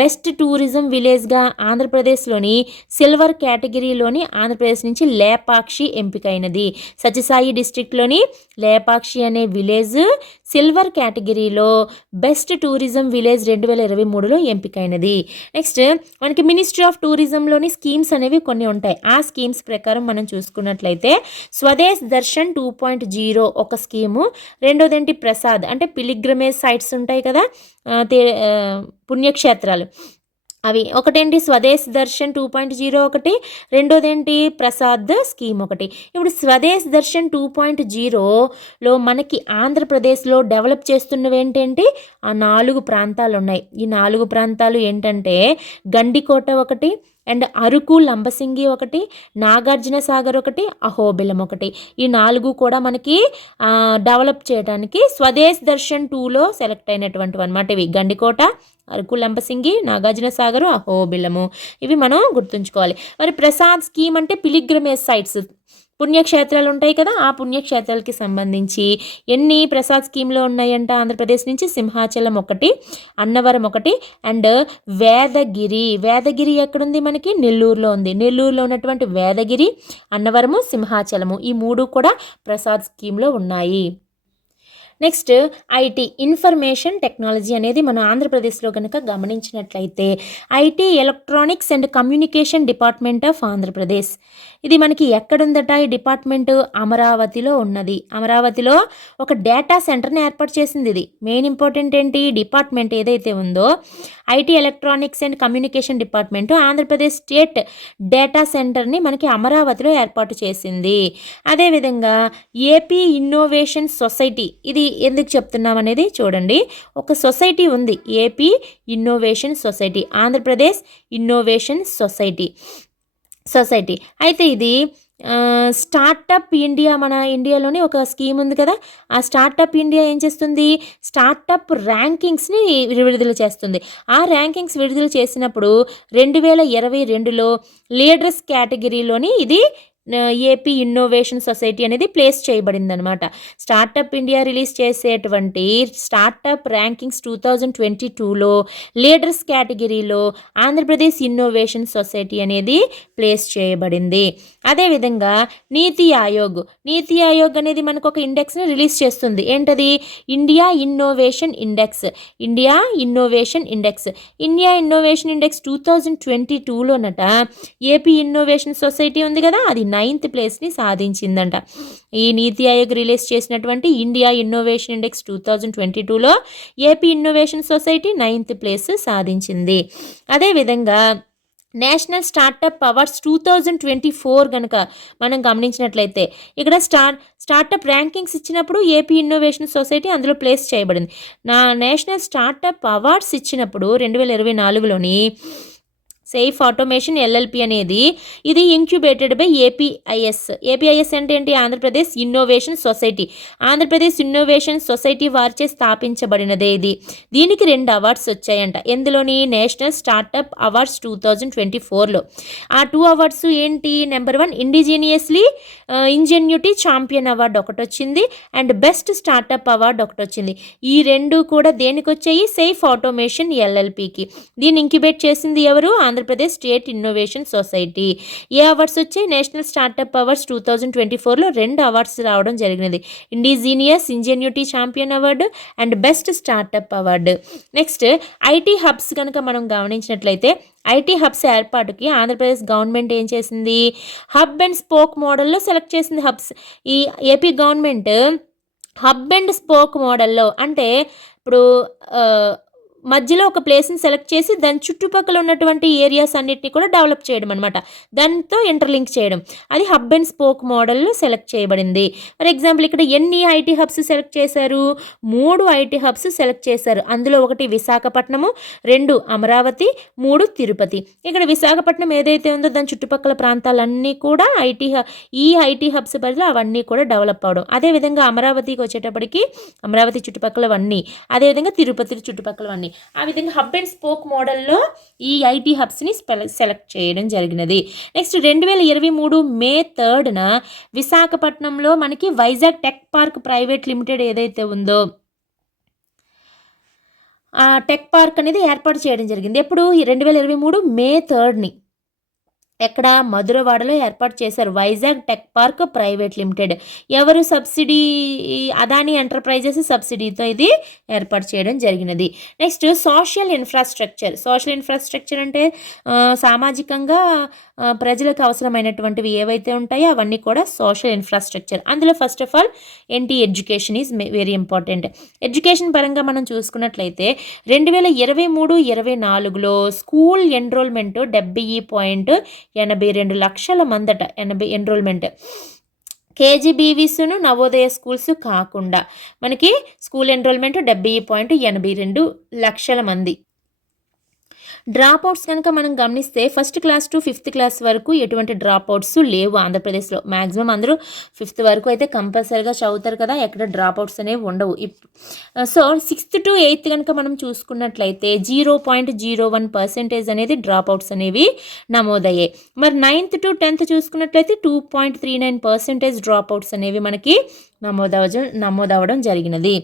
బెస్ట్ టూరిజం విలేజ్గా ఆంధ్రప్రదేశ్లోని సిల్వర్ కేటగిరీలోని ఆంధ్రప్రదేశ్ నుంచి లేపాక్షి ఎంపికైనది. సత్యసాయి డిస్ట్రిక్ట్లోని లేపాక్షి అనే విలేజ్ సిల్వర్ కేటగిరీలో బెస్ట్ టూరిజం విలేజ్ 2023లో ఎంపికైనది. నెక్స్ట్ మనకి మినిస్ట్రీ ఆఫ్ టూరిజంలోని స్కీమ్స్ అనేవి కొన్ని ఉంటాయి. ఆ స్కీమ్స్ ప్రకారం మనం చూసుకున్నట్లయితే స్వదేశ్ దర్శన్ 2.0 ఒక స్కీము. రెండోది ఏంటి, ప్రసాద్ అంటే పిలిగ్రమేజ్ సైట్స్ ఉంటాయి కదా, పుణ్యక్షేత్రాలు, అవి ఒకటేంటి స్వదేశ్ దర్శన్ 2.0 ఒకటి, రెండోదేంటి ప్రసాద్ స్కీమ్ ఒకటి. ఇప్పుడు స్వదేశ్ దర్శన్ 2.0లో మనకి ఆంధ్రప్రదేశ్లో డెవలప్ చేస్తున్నవి ఏంటంటే ఆ 4 ప్రాంతాలు ఉన్నాయి. ఈ 4 ప్రాంతాలు ఏంటంటే గండికోట ఒకటి, అండ్ అరకు లంబసింగి ఒకటి, నాగార్జున సాగర్ ఒకటి, అహోబిలం ఒకటి. ఈ 4 కూడా మనకి డెవలప్ చేయడానికి స్వదేశ్ దర్శన్ 2లో సెలెక్ట్ అయినటువంటివి అనమాట. ఇవి గండికోట, అరకు లంబసింగి, నాగార్జున సాగరు, అహోబిలము, ఇవి మనం గుర్తుంచుకోవాలి. మరి ప్రసాద్ స్కీమ్ అంటే పిలిగ్రమేజ్ సైట్స్, పుణ్యక్షేత్రాలు ఉంటాయి కదా, ఆ పుణ్యక్షేత్రాలకి సంబంధించి ఎన్ని ప్రసాద్ స్కీమ్లో ఉన్నాయంట ఆంధ్రప్రదేశ్ నుంచి, సింహాచలం ఒకటి, అన్నవరం ఒకటి, అండ్ వేదగిరి ఎక్కడుంది మనకి, నెల్లూరులో ఉంది. నెల్లూరులో ఉన్నటువంటి వేదగిరి, అన్నవరము, సింహాచలము, ఈ 3 కూడా ప్రసాద్ స్కీమ్లో ఉన్నాయి. నెక్స్ట్ ఐటీ, ఇన్ఫర్మేషన్ టెక్నాలజీ అనేది మన ఆంధ్రప్రదేశ్లో కనుక గమనించినట్లయితే IT, electronics and communication department of Andhra Pradesh. ఇది మనకి ఎక్కడుందట, ఈ డిపార్ట్మెంట్ అమరావతిలో ఉన్నది. అమరావతిలో ఒక డేటా సెంటర్ని ఏర్పాటు చేసింది. ఇది మెయిన్ ఇంపార్టెంట్ ఏంటి, డిపార్ట్మెంట్ ఏదైతే ఉందో IT, electronics and communication department Andhra Pradesh state data సెంటర్ని మనకి అమరావతిలో ఏర్పాటు చేసింది. అదేవిధంగా ఏపీ ఇన్నోవేషన్ సొసైటీ, ఇది ఎందుకు చెప్తున్నాం అనేది చూడండి. ఒక సొసైటీ ఉంది, AP innovation society, Andhra Pradesh innovation society. అయితే ఇది స్టార్టప్ ఇండియా, మన ఇండియాలోని ఒక స్కీమ్ ఉంది కదా, ఆ స్టార్టప్ ఇండియా ఏం చేస్తుంది, స్టార్టప్ ర్యాంకింగ్స్ని విడుదల చేస్తుంది. ఆ ర్యాంకింగ్స్ విడుదల చేసినప్పుడు 2022లో లీడర్స్ కేటగిరీలోని ఇది ఏపీ ఇన్నోవేషన్ సొసైటీ అనేది ప్లేస్ చేయబడింది అనమాట. స్టార్టప్ ఇండియా రిలీజ్ చేసేటువంటి స్టార్టప్ ర్యాంకింగ్స్ 2022లో లీడర్స్ కేటగిరీలో ఆంధ్రప్రదేశ్ ఇన్నోవేషన్ సొసైటీ అనేది ప్లేస్ చేయబడింది. అదేవిధంగా నీతి ఆయోగ్ అనేది మనకు ఒక ఇండెక్స్ని రిలీజ్ చేస్తుంది. ఏంటది? India innovation index. India innovation index 2022లోనట ఏపీ ఇన్నోవేషన్ సొసైటీ ఉంది కదా, అది 9th ప్లేస్ని సాధించిందంట. ఈ నీతి ఆయోగ్ రిలీజ్ చేసినటువంటి ఇండియా ఇన్నోవేషన్ ఇండెక్స్ 2022లో AP innovation society 9th place సాధించింది. అదేవిధంగా నేషనల్ స్టార్టప్ అవార్డ్స్ 2024 కనుక మనం గమనించినట్లయితే ఇక్కడ స్టార్టప్ ర్యాంకింగ్స్ ఇచ్చినప్పుడు ఏపీ ఇన్నోవేషన్ సొసైటీ అందులో ప్లేస్ చేయబడింది. నేషనల్ స్టార్టప్ అవార్డ్స్ ఇచ్చినప్పుడు 2024లోని సేఫ్ ఆటోమేషన్ ఎల్ఎల్పి అనేది ఇది ఇంక్యుబేటెడ్ బై ఏపీఐఎస్ అంటే ఏంటి? ఆంధ్రప్రదేశ్ ఇన్నోవేషన్ సొసైటీ వారిచే స్థాపించబడినదే ఇది. దీనికి 2 అవార్డ్స్ వచ్చాయంట. ఎందులోని? నేషనల్ స్టార్టప్ అవార్డ్స్ 2024లో. ఆ 2 అవార్డ్స్ ఏంటి? నెంబర్ 1 ఇంజెన్యూటీ ఛాంపియన్ అవార్డు ఒకటి వచ్చింది, అండ్ బెస్ట్ స్టార్టప్ అవార్డు ఒకటి వచ్చింది. ఈ 2 కూడా దేనికి వచ్చాయి? సేఫ్ ఆటోమేషన్ ఎల్ఎల్పికి. దీన్ని ఇంక్యుబేట్ చేసింది ఎవరు? Andhra Pradesh state innovation society. ఏ అవార్డ్స్ వచ్చాయి? నేషనల్ స్టార్టప్ అవార్డ్స్ 2024లో 2 అవార్డ్స్ రావడం జరిగినది. Ingenuity champion award and best startup award. Next IT hubs కనుక మనం గమనించినట్లయితే ఐటీ హబ్స్ ఏర్పాటుకి ఆంధ్రప్రదేశ్ గవర్నమెంట్ ఏం చేసింది? హబ్ అండ్ స్పోక్ మోడల్లో సెలెక్ట్ చేసింది హబ్స్. ఈ AP government hub and spoke మోడల్లో అంటే ఇప్పుడు మధ్యలో ఒక ప్లేస్ని సెలెక్ట్ చేసి దాని చుట్టుపక్కల ఉన్నటువంటి ఏరియాస్ అన్నిటిని కూడా డెవలప్ చేయడం అనమాట. దాంతో ఇంటర్లింక్ చేయడం, అది హబ్ అండ్ స్పోక్ మోడల్లో సెలెక్ట్ చేయబడింది. ఫర్ ఎగ్జాంపుల్ ఇక్కడ ఎన్ని ఐటీ హబ్స్ సెలెక్ట్ చేశారు? 3 ఐటీ హబ్స్ సెలెక్ట్ చేశారు. అందులో 1 విశాఖపట్నము, 2 అమరావతి, 3 తిరుపతి. ఇక్కడ విశాఖపట్నం ఏదైతే ఉందో దాని చుట్టుపక్కల ప్రాంతాలన్నీ కూడా ఈ ఐటీ హబ్స్ పరిధిలో అవన్నీ కూడా డెవలప్ అవడం. అదేవిధంగా అమరావతికి వచ్చేటప్పటికి అమరావతి చుట్టుపక్కలవన్నీ, అదేవిధంగా తిరుపతి చుట్టుపక్కలవన్నీ. ఆ విధంగా హబ్ అండ్ స్పోక్ మోడల్లో ఈ ఐటీ హబ్స్ని సెలెక్ట్ చేయడం జరిగినది. నెక్స్ట్ 2023 మే 3న విశాఖపట్నంలో మనకి Vizag tech park private limited ఏదైతే ఉందో ఆ టెక్ పార్క్ అనేది ఏర్పాటు చేయడం జరిగింది. ఎప్పుడు? 2023 మే 3ని ఎక్కడ? మధురవాడలో ఏర్పాటు చేశారు. Vizag tech park private limited. ఎవరు సబ్సిడీ? అదానీ ఎంటర్ప్రైజెస్ సబ్సిడీతో ఇది ఏర్పాటు చేయడం జరిగినది. నెక్స్ట్ సోషల్ ఇన్ఫ్రాస్ట్రక్చర్ అంటే సామాజికంగా ప్రజలకు అవసరమైనటువంటివి ఏవైతే ఉంటాయో అవన్నీ కూడా సోషల్ ఇన్ఫ్రాస్ట్రక్చర్. అందులో ఫస్ట్ ఆఫ్ ఆల్ ఏంటి? Education is very important. Education పరంగా మనం చూసుకున్నట్లయితే 2023-24లో స్కూల్ ఎన్రోల్మెంట్ 70.82 లక్షల మందట. ఎన్రోల్మెంట్ కేజీబీవీస్ను నవోదయ స్కూల్స్ కాకుండా మనకి స్కూల్ ఎన్రోల్మెంట్ 70.82 లక్షల మంది. డ్రాప్అవుట్స్ కనుక మనం గమనిస్తే 1st class to 5th class వరకు ఎటువంటి డ్రాప్అవుట్స్ లేవు ఆంధ్రప్రదేశ్లో. మ్యాక్సిమం అందరూ 5th వరకు అయితే కంపల్సరీగా చదువుతారు కదా, ఎక్కడ డ్రాప్అవుట్స్ అనేవి ఉండవు. సో 6th to 8th కనుక మనం చూసుకున్నట్లయితే 0.01% అనేది డ్రాప్అవుట్స్ అనేవి నమోదయ్యాయి. మరి 9th to 10th చూసుకున్నట్లయితే 2.39% డ్రాప్అవుట్స్ అనేవి మనకి నమోదవడం జరిగినది.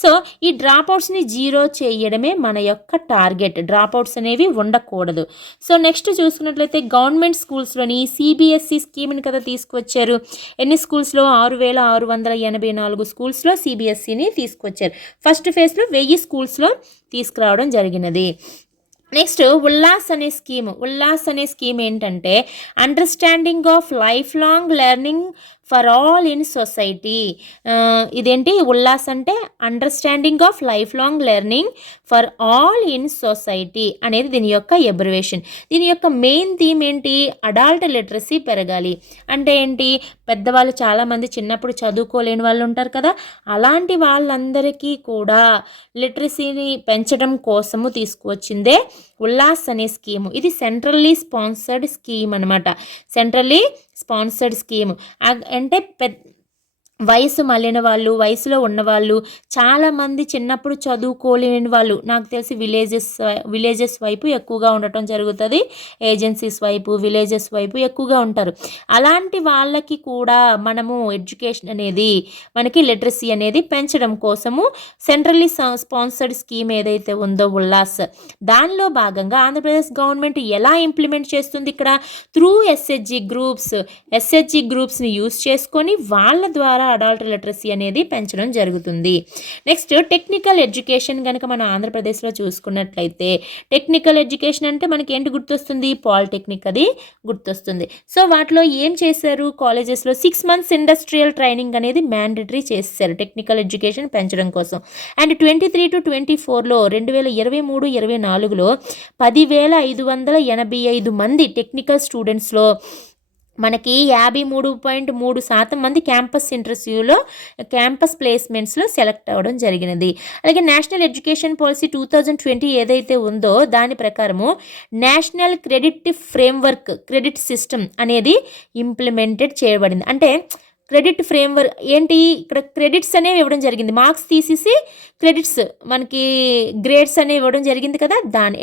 సో ఈ డ్రాప్అవుట్స్ని 0 చేయడమే మన యొక్క టార్గెట్. డ్రాప్అవుట్స్ అనేవి ఉండకూడదు. సో నెక్స్ట్ చూసుకున్నట్లయితే గవర్నమెంట్ స్కూల్స్లోని సిబిఎస్ఈ స్కీమ్ని కదా తీసుకువచ్చారు. ఎన్ని స్కూల్స్లో? 6,684 స్కూల్స్లో సిబిఎస్ఈని తీసుకువచ్చారు. ఫస్ట్ ఫేజ్లో 1000 స్కూల్స్లో తీసుకురావడం జరిగినది. నెక్స్ట్ ఉల్లాస్ అనే స్కీమ్ ఏంటంటే understanding of life long learning for all in society. ఇదేంటి? ఉల్లాస్ అంటే understanding of life long learning for all in society అనేది దీని యొక్క ఎబ్రివేషన్. దీని యొక్క మెయిన్ థీమ్ ఏంటి? అడల్ట్ లిటరసీ పెరగాలి. అంటే ఏంటి? పెద్దవాళ్ళు చాలామంది చిన్నప్పుడు చదువుకోలేని వాళ్ళు ఉంటారు కదా, అలాంటి వాళ్ళందరికీ కూడా లిటరసీని పెంచడం కోసము తీసుకువచ్చిందే ఉల్లాస్ అనే స్కీము. ఇది సెంట్రల్లీ స్పాన్సర్డ్ స్కీమ్ అనమాట. సెంట్రల్లీ స్పాన్సర్డ్ స్కీమ్ అంటే వయసు మళ్ళిన వాళ్ళు, వయసులో ఉన్నవాళ్ళు, చాలామంది చిన్నప్పుడు చదువుకోలేని వాళ్ళు, నాకు తెలిసి విలేజెస్ వైపు ఎక్కువగా ఉండటం జరుగుతుంది. ఏజెన్సీస్ వైపు, విలేజెస్ వైపు ఎక్కువగా ఉంటారు. అలాంటి వాళ్ళకి కూడా మనము ఎడ్యుకేషన్ అనేది, మనకి లిటరసీ అనేది పెంచడం కోసము సెంట్రల్లీ స్పాన్సర్డ్ స్కీమ్ ఏదైతే ఉందో ఉల్లాస్, దానిలో భాగంగా ఆంధ్రప్రదేశ్ గవర్నమెంట్ ఎలా ఇంప్లిమెంట్ చేస్తుంది ఇక్కడ? త్రూ ఎస్హెచ్జి గ్రూప్స్ని యూస్ చేసుకొని వాళ్ళ ద్వారా అడల్ట్ లిటరసీ అనేది పెంచడం జరుగుతుంది. నెక్స్ట్ టెక్నికల్ ఎడ్యుకేషన్ కనుక మన ఆంధ్రప్రదేశ్లో చూసుకున్నట్లయితే, టెక్నికల్ ఎడ్యుకేషన్ అంటే మనకి ఏంటి గుర్తొస్తుంది? పాలిటెక్నిక్ అది గుర్తొస్తుంది. సో వాటిలో ఏం చేశారు? కాలేజెస్లో 6 months ఇండస్ట్రియల్ ట్రైనింగ్ అనేది మ్యాండేటరీ చేశారు టెక్నికల్ ఎడ్యుకేషన్ పెంచడం కోసం. అండ్ 23 to 24లో 2023-24లో 10,585 మంది టెక్నికల్ స్టూడెంట్స్లో మనకి 53.3% మంది క్యాంపస్ ప్లేస్మెంట్స్లో సెలెక్ట్ అవ్వడం జరిగినది. అలాగే నేషనల్ ఎడ్యుకేషన్ పాలసీ 2020 ఏదైతే ఉందో దాని ప్రకారము నేషనల్ క్రెడిట్ సిస్టమ్ అనేది ఇంప్లిమెంటెడ్ చేయబడింది. అంటే క్రెడిట్ ఫ్రేమ్వర్క్ ఏంటి? ఇక్కడ క్రెడిట్స్ అనేవి ఇవ్వడం జరిగింది. మార్క్స్ తీసేసి క్రెడిట్స్, మనకి గ్రేడ్స్ అనేవి ఇవ్వడం జరిగింది కదా, దాని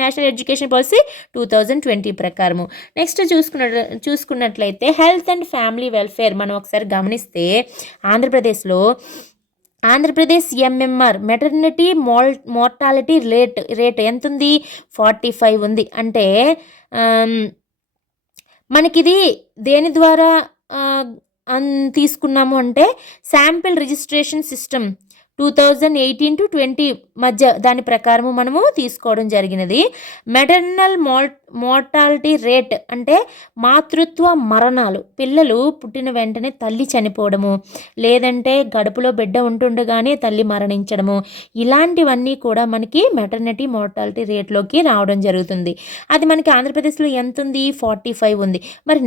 నేషనల్ ఎడ్యుకేషన్ పాలసీ 2020 ప్రకారము. నెక్స్ట్ చూసుకున్నట్లయితే హెల్త్ అండ్ ఫ్యామిలీ వెల్ఫేర్ మనం ఒకసారి గమనిస్తే, Andhra Pradesh MMR maternity mortality rate ఎంత ఉంది? 45 ఉంది. అంటే మనకిది దేని ద్వారా తీసుకున్నాము అంటే, శాంపిల్ రిజిస్ట్రేషన్ సిస్టమ్ 2018 to 20 మధ్య దాని ప్రకారము మనము తీసుకోవడం జరిగినది. మెటర్నల్ మోర్టాలిటీ రేట్ అంటే మాతృత్వ మరణాలు, పిల్లలు పుట్టిన వెంటనే తల్లి చనిపోవడము, లేదంటే గడుపులో బిడ్డ ఉంటుండగానే తల్లి మరణించడము, ఇలాంటివన్నీ కూడా మనకి మెటర్నిటీ మోర్టాలిటీ రేట్లోకి రావడం జరుగుతుంది. అది మనకి ఆంధ్రప్రదేశ్లో ఎంత ఉంది? 45 ఉంది. మరి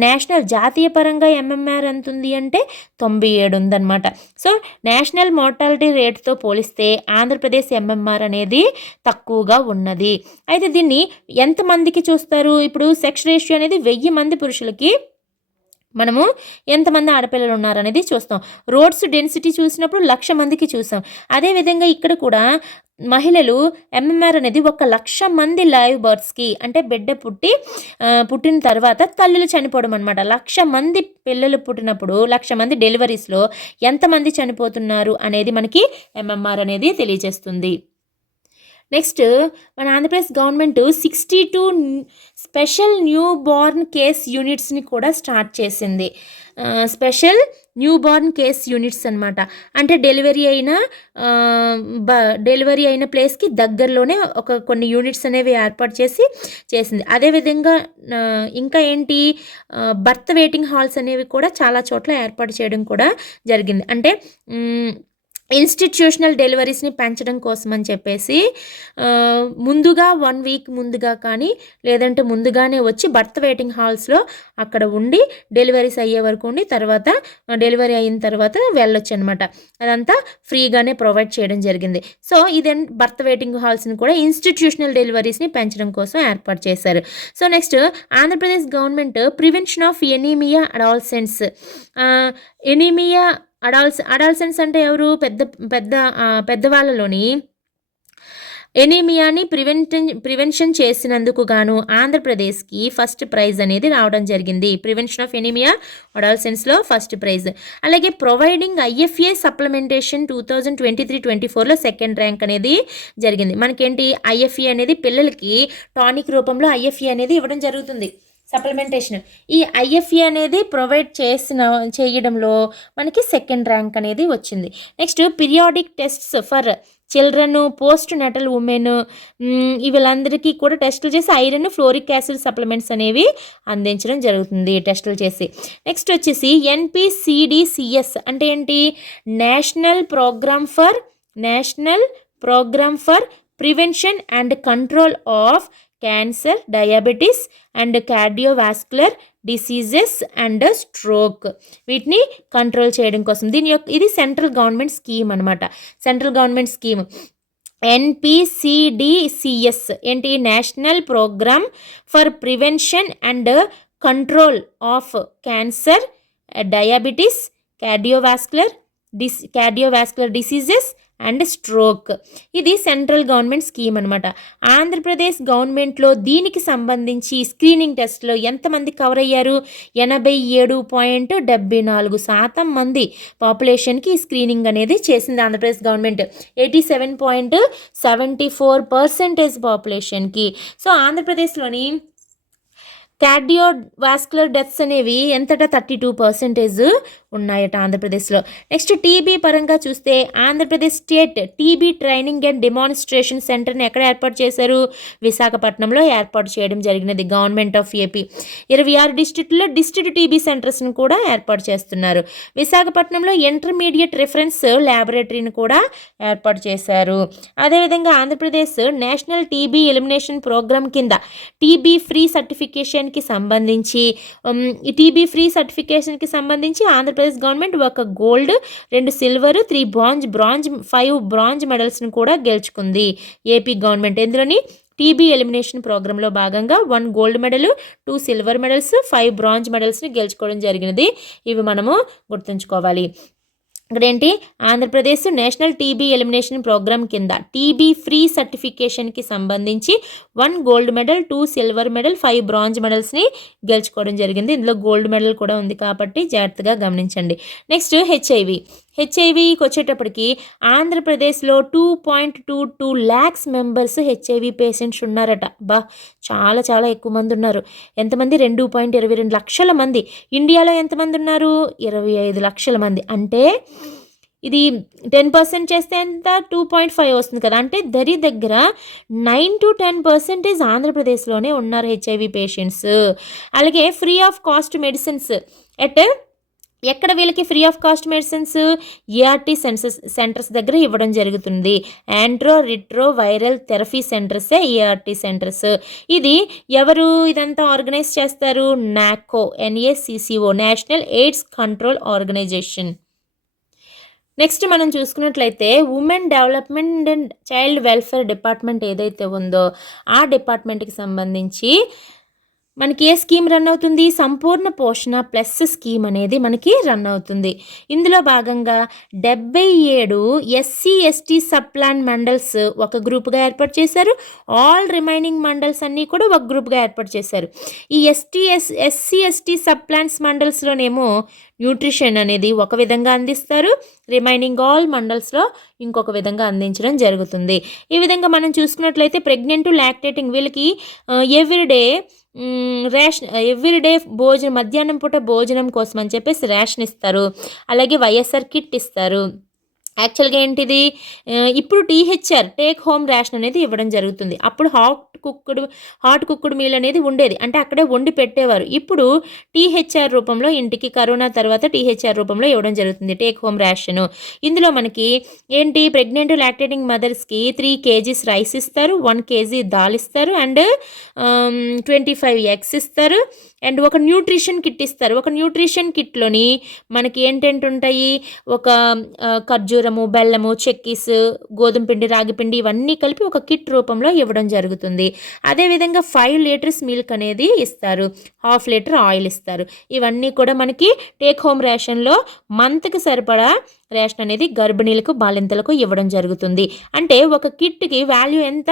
జాతీయ పరంగా ఎంఎంఆర్ ఎంత ఉంది అంటే 97 ఉందన్నమాట. సో నేషనల్ మోర్టాలిటీ రేట్తో పోలిస్తే ఆంధ్రప్రదేశ్ ఎంఎంఆర్ అనేది తక్కువగా ఉన్నది. అయితే దీన్ని ఎంతమందికి చూస్తారు? ఇప్పుడు సెక్స్ రేషియో అనేది 1000 మంది పురుషులకి మనము ఎంతమంది ఆడపిల్లలు ఉన్నారనేది చూస్తాం. రోడ్స్ డెన్సిటీ చూసినప్పుడు 1,00,000 మందికి చూసాం. అదేవిధంగా ఇక్కడ కూడా మహిళలు ఎంఎంఆర్ అనేది 1,00,000 మంది లైవ్ బర్త్స్కి, అంటే బిడ్డ పుట్టిన తర్వాత తల్లులు చనిపోవడం అనమాట. 1,00,000 మంది పిల్లలు పుట్టినప్పుడు 1,00,000 మంది డెలివరీస్లో ఎంతమంది చనిపోతున్నారు అనేది మనకి ఎంఎంఆర్ అనేది తెలియజేస్తుంది. నెక్స్ట్ మన Andhra Pradesh government 62 special newborn care యూనిట్స్ని కూడా స్టార్ట్ చేసింది. Special newborn care units అనమాట. అంటే డెలివరీ అయిన ప్లేస్కి దగ్గరలోనే కొన్ని యూనిట్స్ అనేవి ఏర్పాటు చేసింది. అదేవిధంగా ఇంకా ఏంటి, బర్త్ వెయిటింగ్ హాల్స్ అనేవి కూడా చాలా చోట్ల ఏర్పాటు చేయడం కూడా జరిగింది. అంటే ఇన్స్టిట్యూషనల్ డెలివరీస్ని పెంచడం కోసం అని చెప్పేసి ముందుగా 1 week ముందుగా కానీ, లేదంటే ముందుగానే వచ్చి బర్త్ వెయిటింగ్ హాల్స్లో అక్కడ ఉండి డెలివరీస్ అయ్యే వరకు ఉండి, తర్వాత డెలివరీ అయిన తర్వాత వెళ్ళొచ్చు అనమాట. అదంతా ఫ్రీగానే ప్రొవైడ్ చేయడం జరిగింది. సో ఇది బర్త్ వెయిటింగ్ హాల్స్ని కూడా ఇన్స్టిట్యూషనల్ డెలివరీస్ని పెంచడం కోసం ఏర్పాటు చేశారు. So next Andhra Pradesh government prevention of anaemia adolescence అంటే ఎవరు? పెద్దవాళ్ళలోని ఎనీమియాని ప్రివెన్షన్ చేసినందుకు గాను ఆంధ్రప్రదేశ్కి ఫస్ట్ ప్రైజ్ అనేది రావడం జరిగింది. ప్రివెన్షన్ ఆఫ్ ఎనీమియా అడాల్సెన్స్లో ఫస్ట్ ప్రైజ్. అలాగే ప్రొవైడింగ్ ఐఎఫ్ఏ సప్లిమెంటేషన్ 2023-24లో సెకండ్ ర్యాంక్ అనేది జరిగింది. మనకేంటి, ఐఎఫ్ఏ అనేది పిల్లలకి టానిక్ రూపంలో ఐఎఫ్ఏ అనేది ఇవ్వడం జరుగుతుంది, సప్లిమెంటేషన్. ఈ ఐఎఫ్ఏ అనేది ప్రొవైడ్ చేయడంలో మనకి సెకండ్ ర్యాంక్ అనేది వచ్చింది. Next periodic tests for children, post natal women, వీళ్ళందరికీ కూడా టెస్టులు చేసి ఐరన్, ఫ్లోరిక్ యాసిడ్ సప్లిమెంట్స్ అనేవి అందించడం జరుగుతుంది టెస్టులు చేసి. నెక్స్ట్ వచ్చేసి NPCDCS అంటే ఏంటి? National program for prevention and control of cancer, diabetes and cardiovascular diseases and stroke, వీటిని కంట్రోల్ చేయడం కోసం ఇది సెంట్రల్ గవర్నమెంట్ స్కీమ్ అనమాట. సెంట్రల్ గవర్నమెంట్ స్కీమ్ NPCDCS ఏంటి? National program for prevention and control of cancer, diabetes, cardiovascular diseases and stroke. ఇది central government scheme అనమాట. ఆంధ్రప్రదేశ్ గవర్నమెంట్లో దీనికి సంబంధించి స్క్రీనింగ్ టెస్ట్లో ఎంతమంది కవర్ అయ్యారు? 87.74% మంది పాపులేషన్కి స్క్రీనింగ్ అనేది చేసింది ఆంధ్రప్రదేశ్ గవర్నమెంట్. 87.74% పాపులేషన్కి. సో ఆంధ్రప్రదేశ్లోని కార్డియోవాస్కులర్ డెత్స్ అనేవి ఎంతటా 32% ఉన్నాయట ఆంధ్రప్రదేశ్లో. నెక్స్ట్ టీబీ పరంగా చూస్తే Andhra Pradesh state TB training and demonstration సెంటర్ని ఎక్కడ ఏర్పాటు చేశారు? విశాఖపట్నంలో ఏర్పాటు చేయడం జరిగినది గవర్నమెంట్ ఆఫ్ ఏపీ. 26 డిస్ట్రిక్ట్లో డిస్ట్రిక్ట్ టీబీ సెంటర్స్ని కూడా ఏర్పాటు చేస్తున్నారు. విశాఖపట్నంలో ఇంటర్మీడియట్ రిఫరెన్స్ ల్యాబొరేటరీని కూడా ఏర్పాటు చేశారు. అదేవిధంగా Andhra Pradesh national TB elimination programme కింద టీబీ ఫ్రీ సర్టిఫికేషన్కి సంబంధించి ఈ టీబీ ఫ్రీ సర్టిఫికేషన్కి సంబంధించి Andhra Pradesh government 1 gold, 2 silver, 3 bronze, 5 bronze మెడల్స్ని కూడా గెలుచుకుంది ఏపీ గవర్నమెంట్. ఇందులోని టీబీ ఎలిమినేషన్ ప్రోగ్రాంలో భాగంగా 1 gold medal, 2 silver medals, 5 bronze మెడల్స్ని గెలుచుకోవడం జరిగినది. ఇవి మనము గుర్తుంచుకోవాలి. ఇక్కడేంటి Andhra Pradesh national TB elimination programme కింద టీబీ ఫ్రీ సర్టిఫికేషన్కి సంబంధించి 1 gold medal, 2 silver medal, 5 bronze మెడల్స్ని గెలుచుకోవడం జరిగింది. ఇందులో గోల్డ్ మెడల్ కూడా ఉంది కాబట్టి జాగ్రత్తగా గమనించండి. నెక్స్ట్ హెచ్ఐవికి వచ్చేటప్పటికి ఆంధ్రప్రదేశ్లో 2.22 lakhs మెంబర్స్ హెచ్ఐవి పేషెంట్స్ ఉన్నారట. చాలా చాలా ఎక్కువ మంది ఉన్నారు. ఎంతమంది? 2.22 లక్షల మంది. ఇండియాలో ఎంతమంది ఉన్నారు? 25 లక్షల మంది. అంటే ఇది 10% చేస్తే ఎంత? 2.5 వస్తుంది కదా. అంటే దగ్గర 9 to 10% ఆంధ్రప్రదేశ్లోనే ఉన్నారు హెచ్ఐవి పేషెంట్స్. అలాగే ఫ్రీ ఆఫ్ కాస్ట్ మెడిసిన్స్ ఎక్కడ వీళ్ళకి free of cost medicines? ERT centres దగ్గర ఇవ్వడం జరుగుతుంది. యాంట్రో రిట్రో వైరల్ థెరపీ సెంటర్సే ఈఆర్టీ సెంటర్స్. ఇది ఎవరు ఇదంతా ఆర్గనైజ్ చేస్తారు? NACCO national AIDS control organisation. Next మనం చూసుకున్నట్లయితే women development and child welfare department ఏదైతే ఉందో ఆ డిపార్ట్మెంట్కి సంబంధించి మనకి ఏ స్కీమ్ రన్ అవుతుంది? సంపూర్ణ పోషణ ప్లస్ స్కీమ్ అనేది మనకి రన్ అవుతుంది. ఇందులో భాగంగా 77 SC/ST సబ్ ప్లాన్ మండల్స్ ఒక గ్రూప్గా ఏర్పాటు చేశారు. ఆల్ రిమైనింగ్ మండల్స్ అన్నీ కూడా ఒక గ్రూప్గా ఏర్పాటు చేశారు. ఈ SC/ST సబ్ ప్లాన్స్ మండల్స్లోనేమో న్యూట్రిషన్ అనేది ఒక విధంగా అందిస్తారు. రిమైనింగ్ ఆల్ మండల్స్లో ఇంకొక విధంగా అందించడం జరుగుతుంది. ఈ విధంగా మనం చూసుకున్నట్లయితే ప్రెగ్నెంట్ లాక్టేటింగ్ వీళ్ళకి ఎవ్రీడే భోజనం, మధ్యాహ్నం పూట భోజనం కోసం అని చెప్పేసి రేషన్ ఇస్తారు. అలాగే వైఎస్ఆర్ కిట్ ఇస్తారు. యాక్చువల్గా ఏంటిది? ఇప్పుడు THR టేక్ హోమ్ రేషన్ అనేది ఇవ్వడం జరుగుతుంది. అప్పుడు హాట్ కుక్డ్ మీల్ అనేది ఉండేది, అంటే అక్కడే వండి పెట్టేవారు. ఇప్పుడు THR రూపంలో ఇంటికి కరోనా తర్వాత THR రూపంలో ఇవ్వడం జరుగుతుంది టేక్ హోమ్ రేషన్. ఇందులో మనకి ఏంటి? ప్రెగ్నెంట్ లాక్టేటింగ్ మదర్స్కి 3 kgs రైస్ ఇస్తారు, 1 kg దాల్ ఇస్తారు, అండ్ 25 eggs ఇస్తారు, అండ్ ఒక న్యూట్రిషన్ కిట్ ఇస్తారు. ఒక న్యూట్రిషన్ కిట్లోని మనకి ఏంటంటే ఉంటాయి? ఒక ఖర్జూరము, బెల్లము, చెక్కీస్, గోధుమ పిండి, రాగి పిండి ఇవన్నీ కలిపి ఒక కిట్ రూపంలో ఇవ్వడం జరుగుతుంది. అదేవిధంగా 5 లీటర్స్ మిల్క్ అనేది ఇస్తారు, 1/2 లీటర్ ఆయిల్ ఇస్తారు. ఇవన్నీ కూడా మనకి టేక్ హోమ్ రేషన్లో మంత్కి సరిపడా రేషన్ అనేది గర్భిణీలకు, బాలింతలకు ఇవ్వడం జరుగుతుంది. అంటే ఒక కిట్కి వాల్యూ ఎంత?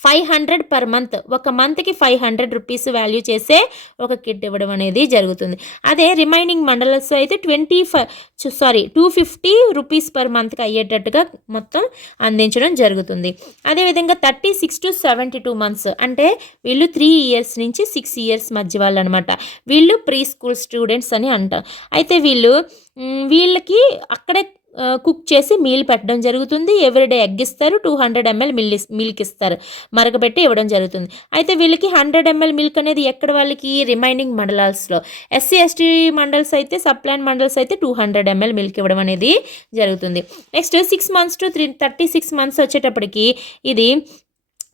500 per month. ఒక మంత్కి 500 రూపీస్ వాల్యూ చేసే ఒక కిట్ ఇవ్వడం అనేది జరుగుతుంది. అదే రిమైనింగ్ మండల్స్ అయితే 250 రూపీస్ పర్ మంత్కి అయ్యేటట్టుగా మొత్తం అందించడం జరుగుతుంది. అదేవిధంగా 36 to 72 months అంటే వీళ్ళు 3 years నుంచి 6 years మధ్య వాళ్ళు అనమాట. వీళ్ళు ప్రీ స్కూల్ స్టూడెంట్స్ అని అంటారు. అయితే వీళ్ళకి అక్కడే కుక్ చేసి మీల్ పెట్టడం జరుగుతుంది. ఎవ్రీడే ఎగ్ ఇస్తారు, 200 ml మిల్క్ ఇస్తారు, మరగబెట్టి ఇవ్వడం జరుగుతుంది. అయితే వీళ్ళకి 100 ml మిల్క్ అనేది ఎక్కడ? వాళ్ళకి రిమైనింగ్ మండలాల్స్లో. SC/ST మండల్స్ అయితే, సబ్ ప్లాన్ మండల్స్ అయితే 200 ml మిల్క్ ఇవ్వడం అనేది జరుగుతుంది. నెక్స్ట్ 6 months to 36 months వచ్చేటప్పటికి ఇది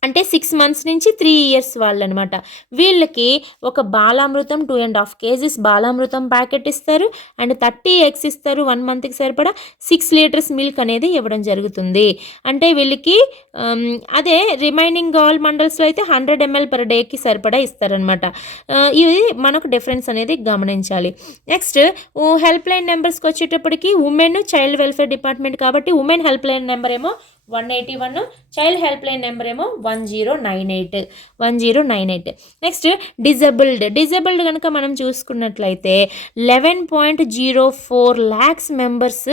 అంటే 6 మంత్స్ నుంచి 3 ఇయర్స్ వాళ్ళనమాట. వీళ్ళకి ఒక బాలామృతం 2.5 కేజీస్ బాలామృతం ప్యాకెట్ ఇస్తారు. అండ్ 30 ఎగ్స్ ఇస్తారు. 1 మంత్కి సరిపడా 6 లీటర్స్ మిల్క్ అనేది ఇవ్వడం జరుగుతుంది. అంటే వీళ్ళకి అదే రిమైనింగ్ ఆల్ మండల్స్లో అయితే 100 ml పర్ డేకి సరిపడా ఇస్తారనమాట. ఇది మనకు డిఫరెన్స్ అనేది గమనించాలి. నెక్స్ట్ హెల్ప్ లైన్ నెంబర్స్కి వచ్చేటప్పటికి ఉమెన్ చైల్డ్ వెల్ఫేర్ డిపార్ట్మెంట్ కాబట్టి ఉమెన్ హెల్ప్ లైన్ నెంబర్ ఏమో 181, చైల్డ్ హెల్ప్ లైన్ నెంబర్ ఏమో 1098. నెక్స్ట్ డిజబుల్డ్ కనుక మనం చూసుకున్నట్లయితే 11.04 lakhs మెంబర్స్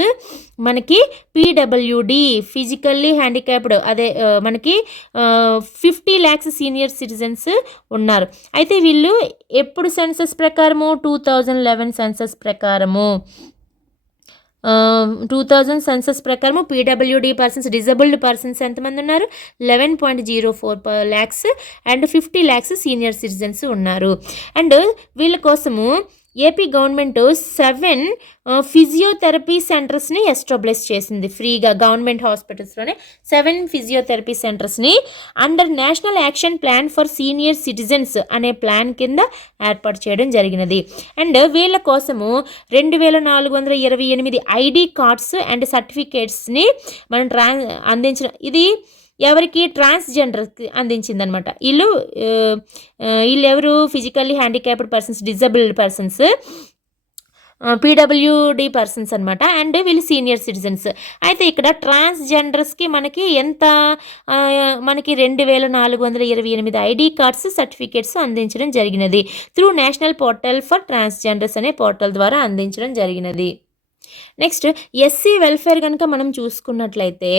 మనకి పీడబ్ల్యూడి ఫిజికల్లీ హ్యాండిక్యాప్డ్ అదే మనకి 50 lakhs సీనియర్ సిటిజన్స్ ఉన్నారు. అయితే వీళ్ళు ఎప్పుడు సెన్సస్ ప్రకారము 2011 సెన్సస్ ప్రకారము 2000 సెన్సస్ ప్రకారము పీడబ్ల్యూడి పర్సన్స్ డిజబుల్డ్ పర్సన్స్ ఎంతమంది ఉన్నారు 11.04 lakhs and 50 lakhs senior citizens ఉన్నారు. అండ్ వీళ్ళ కోసము ఏపీ గవర్నమెంట్ 7 ఫిజియోథెరపీ సెంటర్స్ని ఎస్టాబ్లిష్ చేసింది ఫ్రీగా. గవర్నమెంట్ హాస్పిటల్స్లోనే 7 ఫిజియోథెరపీ సెంటర్స్ని under national action plan for senior citizens అనే ప్లాన్ కింద ఏర్పాటు చేయడం జరిగినది. అండ్ వీళ్ళ కోసము 2428 ఐడి కార్డ్స్ అండ్ సర్టిఫికేట్స్ని మనం అందించిన ఇది ఎవరికి ట్రాన్స్జెండర్కి అందించిందనమాట. వీళ్ళు ఎవరు physically handicapped persons disabled persons PWD persons అనమాట. అండ్ వీళ్ళు సీనియర్ సిటిజన్స్. అయితే ఇక్కడ ట్రాన్స్జెండర్స్కి మనకి ఎంత మనకి 2428 ఐడి కార్డ్స్ సర్టిఫికేట్స్ అందించడం జరిగినది through national portal for transgenders అనే పోర్టల్ ద్వారా అందించడం జరిగినది. నెక్స్ట్ ఎస్సీ వెల్ఫేర్ కనుక మనం చూసుకున్నట్లయితే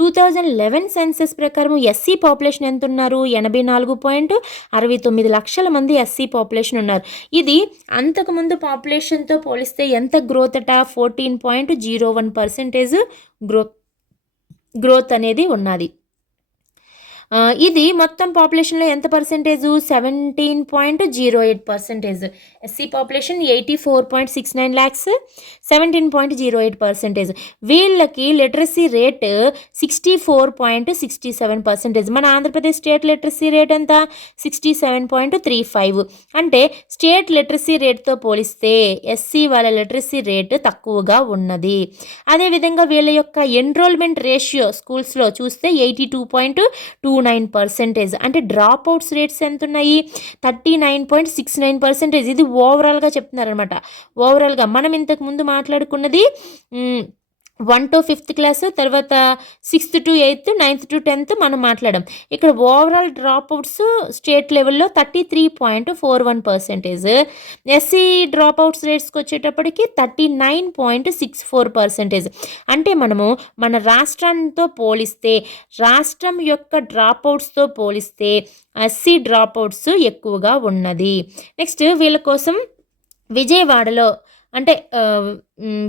2011 సెన్సస్ ప్రకారం ఎస్సీ పాపులేషన్ ఎంత ఉన్నారు 84.69 లక్షల మంది ఎస్సీ పాపులేషన్ ఉన్నారు. ఇది అంతకుముందు పాపులేషన్తో పోలిస్తే ఎంత గ్రోత్ అట 14.01% గ్రోత్ అనేది ఉన్నది. ఇది మొత్తం పాపులేషన్లో ఎంత పర్సెంటేజు 17.08%. SC population 84.69 lakhs 17.08%. వీళ్ళకి లిటరసీ రేట్ 64.67%. మన ఆంధ్రప్రదేశ్ స్టేట్ లిటరసీ రేట్ ఎంత 67.35. అంటే స్టేట్ లిటరసీ రేట్తో పోలిస్తే ఎస్సీ వాళ్ళ లిటరసీ రేట్ తక్కువగా ఉన్నది. అదేవిధంగా వీళ్ళ యొక్క ఎన్రోల్మెంట్ రేషియో స్కూల్స్లో చూస్తే 82.29%. అంటే డ్రాప్ అవుట్స్ రేట్స్ ఎంత ఉన్నాయి 39.69%. ఇది ఓవరాల్గా చెప్తున్నారనమాట. ఓవరాల్గా మనం ఇంతకు ముందు మాట్లాడుకున్నది 1 to 5th క్లాస్, తర్వాత 6th to 8th, 9th to 10th మనం మాట్లాడాం. ఇక్కడ ఓవరాల్ డ్రాప్ అవుట్స్ స్టేట్ లెవెల్లో 33.41%. ఎస్సీ డ్రాప్ అవుట్స్ రేట్స్కి వచ్చేటప్పటికి 39.64%. అంటే మనము మన రాష్ట్రంతో పోలిస్తే రాష్ట్రం యొక్క డ్రాప్ అవుట్స్తో పోలిస్తే ఎస్సీ డ్రాప్ అవుట్స్ ఎక్కువగా ఉన్నది. నెక్స్ట్ వీళ్ళ కోసం విజయవాడలో అంటే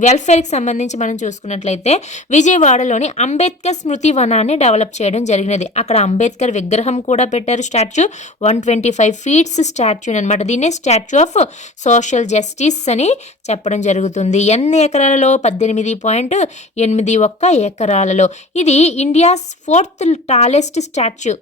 వెల్ఫేర్కి సంబంధించి మనం చూసుకున్నట్లయితే విజయవాడలోని అంబేద్కర్ స్మృతి వనాన్ని డెవలప్ చేయడం జరిగినది. అక్కడ అంబేద్కర్ విగ్రహం కూడా పెట్టారు. స్టాచ్యూ 125 feet స్టాచ్యూ అనమాట. దీన్నే స్టాచ్యూ ఆఫ్ సోషల్ జస్టిస్ అని చెప్పడం జరుగుతుంది. ఎన్ని ఎకరాలలో 18.81 ఎకరాలలో. ఇది ఇండియాస్ 4th టాలెస్ట్ స్టాచ్యూ.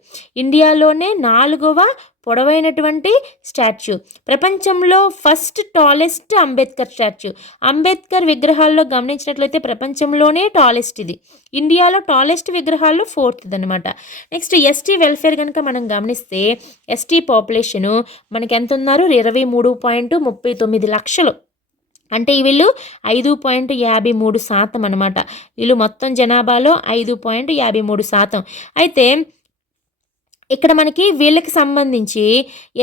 ఇండియాలోనే 4వ పొడవైనటువంటి స్టాచ్యూ. ప్రపంచంలో first tallest Ambedkar statue. Ambedkar విగ్రహాల్లో గమనించినట్లయితే ప్రపంచంలోనే టాలెస్ట్ ఇది. ఇండియాలో టాలెస్ట్ విగ్రహాల్లో 4th అనమాట. నెక్స్ట్ ఎస్టీ వెల్ఫేర్ కనుక మనం గమనిస్తే ఎస్టీ పాపులేషను మనకి ఎంత ఉన్నారు 23.39 లక్షలు. అంటే వీళ్ళు 5.53% అనమాట. వీళ్ళు మొత్తం జనాభాలో 5.53%. అయితే ఇక్కడ మనకి వీళ్ళకి సంబంధించి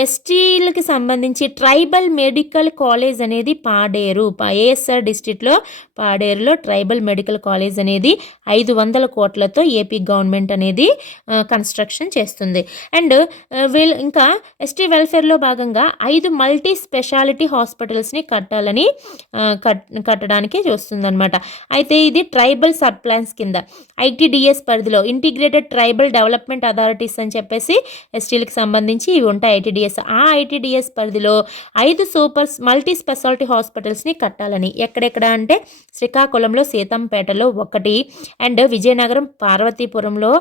ఎస్టీలకి సంబంధించి ట్రైబల్ మెడికల్ కాలేజ్ అనేది పాడేరు ఏఎస్ఆర్ డిస్ట్రిక్ట్లో పాడేరులో ట్రైబల్ మెడికల్ కాలేజ్ అనేది 500 కోట్లతో ఏపీ గవర్నమెంట్ అనేది కన్స్ట్రక్షన్ చేస్తుంది. అండ్ వీళ్ళు ఇంకా ఎస్టీ వెల్ఫేర్లో భాగంగా 5 మల్టీ స్పెషాలిటీ హాస్పిటల్స్ని కట్టడానికి చూస్తుందన్నమాట. అయితే ఇది ట్రైబల్ సబ్ ప్లాన్స్ కింద ఐటీడీఎస్ పరిధిలో ఇంటిగ్రేటెడ్ ట్రైబల్ డెవలప్మెంట్ అథారిటీస్ అని చెప్పి చెప్పేసి ఎస్టీలకు సంబంధించి ఇవి ఉంటాయి ఐటీడీఎస్. ఆ ఐటీడీఎస్ పరిధిలో 5 మల్టీ స్పెషాలిటీ హాస్పిటల్స్ని కట్టాలని. ఎక్కడెక్కడ అంటే శ్రీకాకుళంలో సీతంపేటలో ఒకటి, అండ్ విజయనగరం పార్వతీపురంలో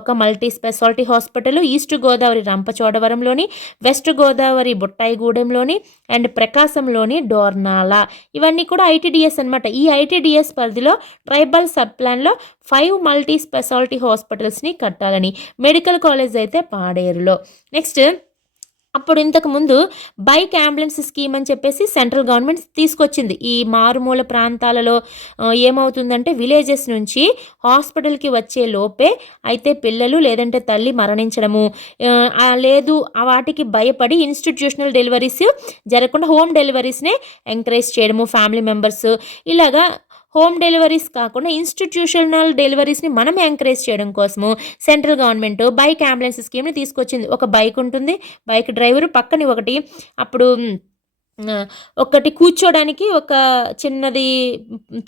ఒక multi speciality hospital, east Godavari రంపచోడవరంలోని, వెస్ట్ గోదావరి బుట్టాయిగూడెంలోని, అండ్ ప్రకాశంలోని డోర్నాల. ఇవన్నీ కూడా ఐటీడీఎస్ అనమాట. ఈ ఐటీడీఎస్ పరిధిలో ట్రైబల్ సబ్ ప్లాన్లో 5 మల్టీ స్పెషాలిటీ హాస్పిటల్స్ని కట్టాలని. మెడికల్ కాలేజ్ అయితే పాడేరులో. నెక్స్ట్, అప్పుడు ఇంతకుముందు బైక్ అంబులెన్స్ స్కీమ్ అని చెప్పేసి సెంట్రల్ గవర్నమెంట్ తీసుకొచ్చింది. ఈ మారుమూల ప్రాంతాలలో ఏమవుతుందంటే విలేజెస్ నుంచి హాస్పిటల్కి వచ్చే లోపే అయితే పిల్లలు లేదంటే తల్లి మరణించడము, లేదు వాటికి భయపడి ఇన్స్టిట్యూషనల్ డెలివరీస్ జరగకుండా హోమ్ డెలివరీస్నే ఎంకరేజ్ చేయడము, ఫ్యామిలీ మెంబర్స్ ఇలాగా హోమ్ డెలివరీస్ కాకుండా ఇన్స్టిట్యూషనల్ డెలివరీస్ని మనం ఎంకరేజ్ చేయడం కోసము సెంట్రల్ గవర్నమెంట్ బైక్ అంబులెన్స్ స్కీమ్ని తీసుకొచ్చింది. ఒక బైక్ ఉంటుంది, బైక్ డ్రైవర్ పక్కన ఒకటి, అప్పుడు ఒకటి కూర్చోడానికి ఒక చిన్నది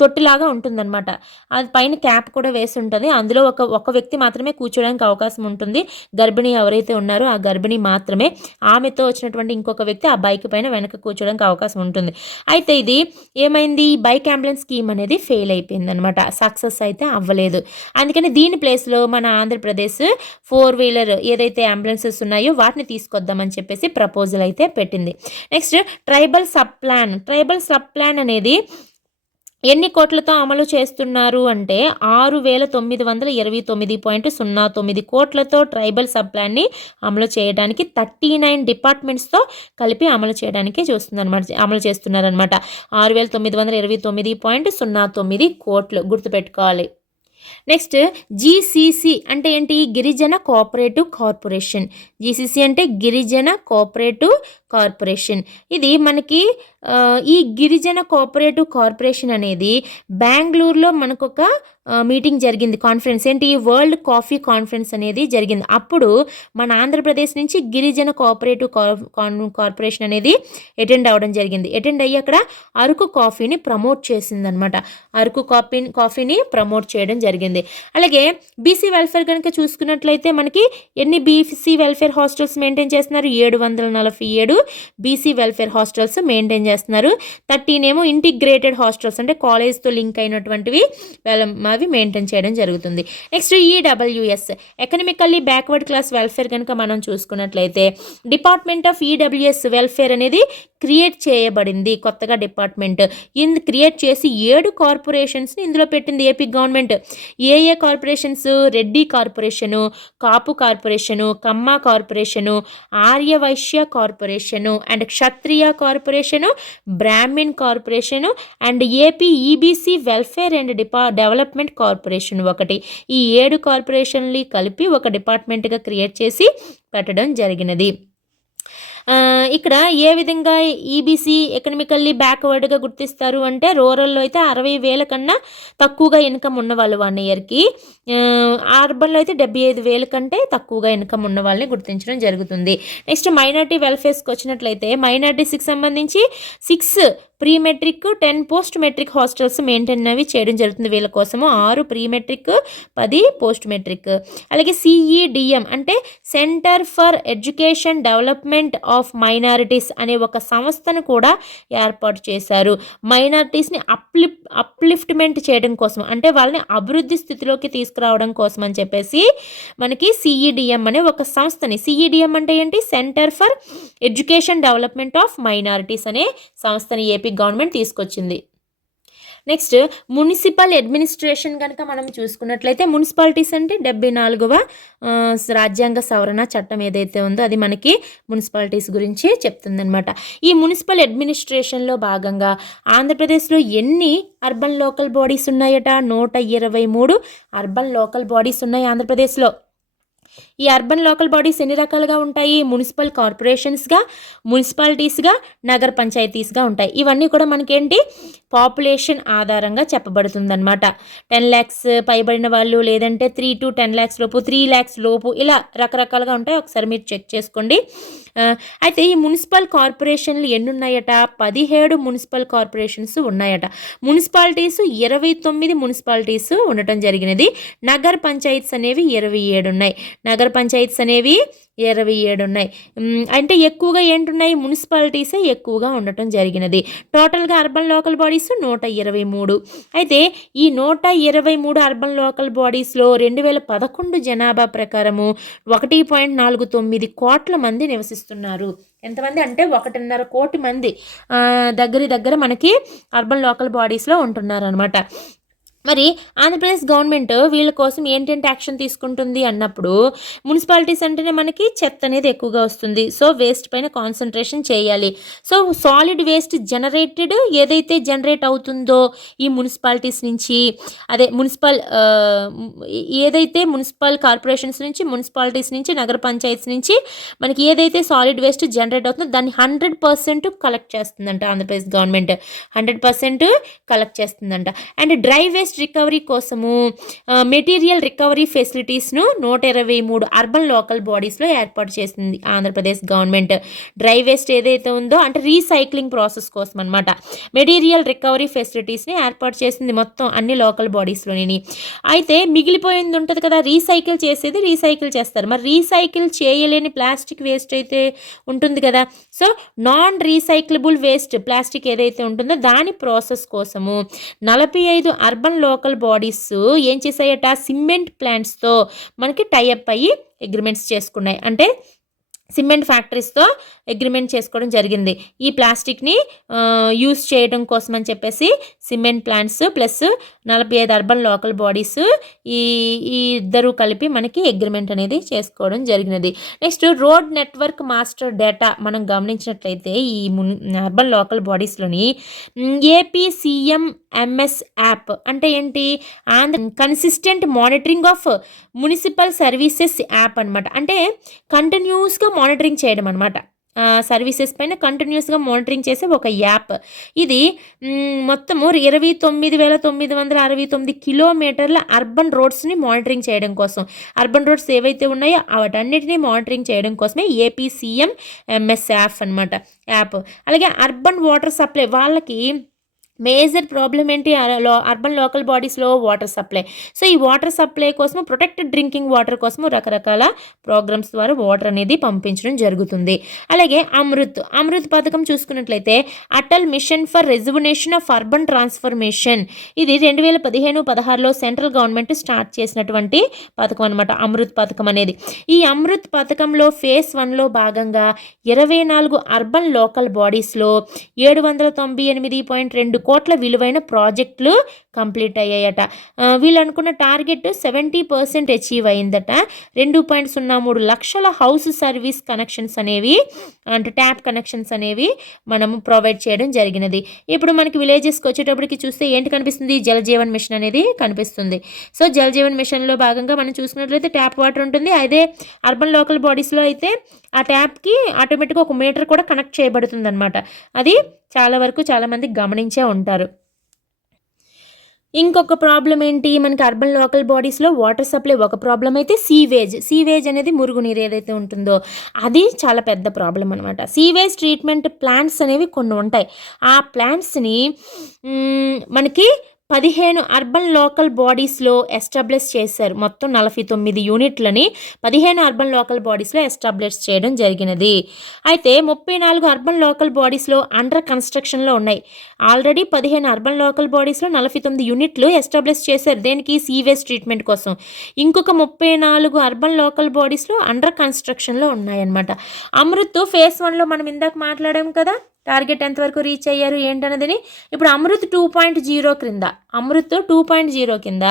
తొట్టిలాగా ఉంటుందన్నమాట. అది పైన క్యాప్ కూడా వేసి ఉంటుంది. అందులో ఒక వ్యక్తి మాత్రమే కూర్చోడానికి అవకాశం ఉంటుంది. గర్భిణి ఎవరైతే ఉన్నారో ఆ గర్భిణి మాత్రమే, ఆమెతో వచ్చినటువంటి ఇంకొక వ్యక్తి ఆ బైక్ పైన వెనక కూర్చోడానికి అవకాశం ఉంటుంది. అయితే ఇది ఏమైంది, బైక్ అంబులెన్స్ స్కీమ్ అనేది ఫెయిల్ అయిపోయింది అనమాట, సక్సెస్ అయితే అవ్వలేదు. అందుకని దీని ప్లేస్లో మన ఆంధ్రప్రదేశ్ 4-వీలర్ ఏదైతే అంబులెన్సెస్ ఉన్నాయో వాటిని తీసుకొద్దామని చెప్పేసి ప్రపోజల్ అయితే పెట్టింది. నెక్స్ట్, ట్రైబల్ సబ్ ప్లాన్ అనేది ఎన్ని కోట్లతో అమలు చేస్తున్నారు అంటే 6,929.09 కోట్లతో ట్రైబల్ సబ్ ప్లాన్ని అమలు చేయడానికి 39 డిపార్ట్మెంట్స్తో కలిపి అమలు చేయడానికి అమలు చేస్తున్నారనమాట. 6,929.09 కోట్లు గుర్తుపెట్టుకోవాలి. నెక్స్ట్, జీసీసీ అంటే ఏంటి, గిరిజన కోఆపరేటివ్ కార్పొరేషన్. జీసీసీ అంటే గిరిజన కోఆపరేటివ్ కార్పొరేషన్. ఇది మనకి ఈ గిరిజన కోఆపరేటివ్ కార్పొరేషన్ అనేది బెంగళూరులో మనకు ఒక మీటింగ్ జరిగింది, కాన్ఫరెన్స్. ఏంటి, వరల్డ్ కాఫీ కాన్ఫరెన్స్ అనేది జరిగింది. అప్పుడు మన ఆంధ్రప్రదేశ్ నుంచి గిరిజన కోఆపరేటివ్ కార్పొరేషన్ అనేది అటెండ్ అవ్వడం జరిగింది. అటెండ్ అయ్యి అక్కడ అరకు కాఫీని ప్రమోట్ చేసిందనమాట. అరకు కాఫీని ప్రమోట్ చేయడం జరిగింది. అలాగే బీసీ వెల్ఫేర్ కనుక చూసుకున్నట్లయితే మనకి ఎన్ని బీసీ వెల్ఫేర్ హాస్టల్స్ మెయింటైన్ చేస్తున్నారు, 747 బీసీ వెల్ఫేర్ హాస్టల్స్ మెయింటైన్ చేస్తున్నారు. 13 ఏమో ఇంటిగ్రేటెడ్ హాస్టల్స్ అంటే కాలేజ్తో లింక్ అయినటువంటివి అవి మెయింటైన్ చేయడం జరుగుతుంది. Next, EWS economically backward class welfare కనుక మనం చూసుకున్నట్లయితే డిపార్ట్మెంట్ ఆఫ్ ఈడబ్ల్యూఎస్ వెల్ఫేర్ అనేది క్రియేట్ చేయబడింది. కొత్తగా డిపార్ట్మెంట్ క్రియేట్ చేసి 7 కార్పొరేషన్స్ని ఇందులో పెట్టింది ఏపీ గవర్నమెంట్. ఏ corporations, Reddy corporation, Kapu corporation, Kamma corporation, Aryavysya corporation, and Kshatriya corporation, Brahmin corporation, and AP EBC welfare and development corporation ఒకటి. ఈ 7 కార్పొరేషన్లు కలిపి ఒక డిపార్ట్మెంట్గా క్రియేట్ చేసి పెట్టడం జరిగినది. ఇక్కడ ఏ విధంగా ఈబీసీ ఎకనామికల్లీ బ్యాక్వర్డ్గా గుర్తిస్తారు అంటే రూరల్లో అయితే 60,000 కన్నా తక్కువగా ఇన్కమ్ ఉన్నవాళ్ళు 1 ఇయర్కి, అర్బన్లో అయితే 75,000 కంటే తక్కువగా ఇన్కమ్ ఉన్న వాళ్ళని గుర్తించడం జరుగుతుంది. నెక్స్ట్, మైనార్టీ వెల్ఫేర్స్కి వచ్చినట్లయితే మైనార్టీస్కి సంబంధించి 6 pre matric, 10 post matric hostels maintain అవి చేయడం జరుగుతుంది. వీళ్ళ కోసము 6 ప్రీ మెట్రిక్, 10 పోస్ట్ మెట్రిక్. అలాగే సిఈడిఎం అంటే centre for education development of minorities అనే ఒక సంస్థను కూడా ఏర్పాటు చేశారు. మైనారిటీస్ని అప్లిఫ్ట్మెంట్ చేయడం కోసం, అంటే వాళ్ళని అభివృద్ధి స్థితిలోకి తీసుకురావడం కోసం అని చెప్పేసి మనకి సిఈడిఎం అనే ఒక సంస్థని, సిఈడిఎం అంటే ఏంటి, centre for education development of minorities అనే సంస్థని ఏపీ గవర్నమెంట్ తీసుకొచ్చింది. నెక్స్ట్, మున్సిపల్ అడ్మినిస్ట్రేషన్ కనుక మనం చూసుకున్నట్లయితే మున్సిపాలిటీస్ అంటే 74వ రాజ్యాంగ సవరణ చట్టం ఏదైతే ఉందో అది మనకి మున్సిపాలిటీస్ గురించి చెప్తుందనమాట. ఈ మున్సిపల్ అడ్మినిస్ట్రేషన్లో భాగంగా ఆంధ్రప్రదేశ్లో ఎన్ని అర్బన్ లోకల్ బాడీస్ ఉన్నాయట, 123 అర్బన్ లోకల్ బాడీస్ ఉన్నాయి ఆంధ్రప్రదేశ్లో. ఈ అర్బన్ లోకల్ బాడీస్ ఎన్ని రకాలుగా ఉంటాయి, మున్సిపల్ కార్పొరేషన్స్గా, మున్సిపాలిటీస్గా, నగర పంచాయతీస్గా ఉంటాయి. ఇవన్నీ కూడా మనకేంటి పాపులేషన్ ఆధారంగా చెప్పబడుతుందన్నమాట. 10 lakhs పైబడిన వాళ్ళు, లేదంటే 3 to 10 lakhs లోపు, 3 lakhs లోపు, ఇలా రకరకాలుగా ఉంటాయి. ఒకసారి మీరు చెక్ చేసుకోండి. అయితే ఈ మున్సిపల్ కార్పొరేషన్లు ఎన్ని ఉన్నాయట, 17 మున్సిపల్ కార్పొరేషన్స్ ఉన్నాయట. మున్సిపాలిటీస్ 29 మున్సిపాలిటీస్ ఉండటం జరిగినది. నగర పంచాయత్స్ అనేవి 27 ఉన్నాయి. నగర పంచాయతీస్ అనేవి 27 ఉన్నాయి. అంటే ఎక్కువగా ఏంటున్నాయి, మున్సిపాలిటీసే ఎక్కువగా ఉండటం జరిగినది. టోటల్గా అర్బన్ లోకల్ బాడీస్ 123. అయితే ఈ 123 అర్బన్ లోకల్ బాడీస్లో 2011 జనాభా ప్రకారము 1.49 కోట్ల మంది నివసిస్తున్నారు. ఎంతమంది అంటే 1.5 కోటి మంది దగ్గర మనకి అర్బన్ లోకల్ బాడీస్లో ఉంటున్నారు అనమాట. మరి ఆంధ్రప్రదేశ్ గవర్నమెంట్ వీళ్ళ కోసం ఏంటంటే యాక్షన్ తీసుకుంటుంది అన్నప్పుడు, మున్సిపాలిటీస్ అంటేనే మనకి చెత్త అనేది ఎక్కువగా వస్తుంది. సో వేస్ట్ పైన కాన్సన్ట్రేషన్ చేయాలి. సో సాలిడ్ వేస్ట్ ఏదైతే జనరేట్ అవుతుందో ఈ మున్సిపాలిటీస్ నుంచి, అదే ఏదైతే మున్సిపల్ కార్పొరేషన్స్ నుంచి, మున్సిపాలిటీస్ నుంచి, నగర పంచాయతీస్ నుంచి మనకి ఏదైతే సాలిడ్ వేస్ట్ జనరేట్ అవుతుందో దాన్ని 100% కలెక్ట్ చేస్తుందంట ఆంధ్రప్రదేశ్ గవర్నమెంట్. 100% కలెక్ట్ చేస్తుందంట. అండ్ డ్రై వేస్ట్ రికవరీ కోసము మెటీరియల్ రికవరీ ఫెసిలిటీస్ను 123 అర్బన్ లోకల్ బాడీస్లో ఏర్పాటు చేసింది ఆంధ్రప్రదేశ్ గవర్నమెంట్. డ్రై వేస్ట్ ఏదైతే ఉందో అంటే రీసైక్లింగ్ ప్రాసెస్ కోసం అనమాట, మెటీరియల్ రికవరీ ఫెసిలిటీస్ని ఏర్పాటు చేసింది మొత్తం అన్ని లోకల్ బాడీస్లోని. అయితే మిగిలిపోయింది ఉంటుంది కదా, రీసైకిల్ చేస్తారు. మరి రీసైకిల్ చేయలేని ప్లాస్టిక్ వేస్ట్ అయితే ఉంటుంది కదా, so non recyclable waste plastic ఏదైతే ఉంటుందో దాని ప్రాసెస్ కోసము 45 అర్బన్ లోకల్ బాడీస్ ఏం చేశాయట, సిమెంట్ ప్లాంట్స్తో మనకి టైఅప్ అయ్యి అగ్రిమెంట్స్ చేసుకున్నాయి. అంటే సిమెంట్ ఫ్యాక్టరీస్తో అగ్రిమెంట్ చేసుకోవడం జరిగింది. ఈ ప్లాస్టిక్ని యూస్ చేయడం కోసం అని చెప్పేసి cement plants plus 45 urban local bodies ఈ ఇద్దరు కలిపి మనకి అగ్రిమెంట్ అనేది చేసుకోవడం జరిగినది. Next road network master data మనం గమనించినట్లయితే ఈ అర్బన్ లోకల్ బాడీస్లోని APCMMS యాప్ అంటే ఏంటి, consistent monitoring of municipal services app అనమాట. అంటే కంటిన్యూస్గా మానిటరింగ్ చేయడం అనమాట, సర్వీసెస్ పైన కంటిన్యూస్గా మానిటరింగ్ చేసే ఒక యాప్. ఇది మొత్తము 29,969 కిలోమీటర్ల అర్బన్ రోడ్స్ని మానిటరింగ్ చేయడం కోసం, అర్బన్ రోడ్స్ ఏవైతే ఉన్నాయో వాటన్నిటిని మానిటరింగ్ చేయడం కోసమే APCMMS యాప్. అలాగే అర్బన్ వాటర్ సప్లై, వాళ్ళకి మేజర్ ప్రాబ్లం ఏంటి, అర్బన్ లోకల్ బాడీస్లో వాటర్ సప్లై. సో ఈ వాటర్ సప్లై కోసం, ప్రొటెక్టెడ్ డ్రింకింగ్ వాటర్ కోసం రకరకాల ప్రోగ్రామ్స్ ద్వారా వాటర్ అనేది పంపించడం జరుగుతుంది. అలాగే అమృత్ పథకం చూసుకున్నట్లయితే Atal mission for rejuvenation of urban transformation. ఇది 2015-16లో సెంట్రల్ గవర్నమెంట్ స్టార్ట్ చేసినటువంటి పథకం అనమాట, అమృత్ పథకం అనేది. ఈ అమృత్ పథకంలో ఫేజ్ 1లో భాగంగా 24 అర్బన్ లోకల్ బాడీస్లో 798.2 కోట్ల విలువైన ప్రాజెక్టులు కంప్లీట్ అయ్యాయట. వీళ్ళు అనుకున్న టార్గెట్ 70% అచీవ్ అయిందట. 2.03 లక్షల హౌస్ సర్వీస్ కనెక్షన్స్ అనేవి, అంటే ట్యాప్ కనెక్షన్స్ అనేవి మనము ప్రొవైడ్ చేయడం జరిగినది. ఇప్పుడు మనకి విలేజెస్కి వచ్చేటప్పటికి చూస్తే ఏంటి కనిపిస్తుంది, జల్ జీవన్ మిషన్ అనేది కనిపిస్తుంది. సో జల్ జీవన్ మిషన్లో భాగంగా మనం చూసుకున్నట్లయితే ట్యాప్ వాటర్ ఉంటుంది. అదే అర్బన్ లోకల్ బాడీస్లో అయితే ఆ ట్యాప్కి ఆటోమేటిక్గా ఒక మీటర్ కూడా కనెక్ట్ చేయబడుతుంది అనమాట. అది చాలామంది గమనించే ఉంటారు. ఇంకొక ప్రాబ్లం ఏంటి, మనకి అర్బన్ లోకల్ బాడీస్లో వాటర్ సప్లై ఒక ప్రాబ్లం అయితే, సీవేజ్ అనేది మురుగునీరు ఏదైతే ఉంటుందో అది చాలా పెద్ద ప్రాబ్లం అనమాట. సీవేజ్ ట్రీట్మెంట్ ప్లాంట్స్ అనేవి కొన్ని ఉంటాయి. ఆ ప్లాంట్స్ని మనకి 15 అర్బన్ లోకల్ బాడీస్లో ఎస్టాబ్లిష్ చేశారు. మొత్తం 49 యూనిట్లని 15 అర్బన్ లోకల్ బాడీస్లో ఎస్టాబ్లిష్ చేయడం జరిగినది. అయితే 34 అర్బన్ లోకల్ బాడీస్లో అండర్ కన్స్ట్రక్షన్లో ఉన్నాయి. ఆల్రెడీ 15 అర్బన్ లోకల్ బాడీస్లో 49 యూనిట్లు ఎస్టాబ్లిష్ చేశారు. దేనికి, సీవేజ్ ట్రీట్మెంట్ కోసం. ఇంకొక 34 అర్బన్ లోకల్ బాడీస్లో అండర్ కన్స్ట్రక్షన్లో ఉన్నాయన్నమాట. అమృత్ ఫేజ్ 1లో మనం ఇందాక మాట్లాడాం కదా, టార్గెట్ ఎంతవరకు రీచ్ అయ్యారు ఏంటన్నదని. ఇప్పుడు అమృత్ 2.0 కింద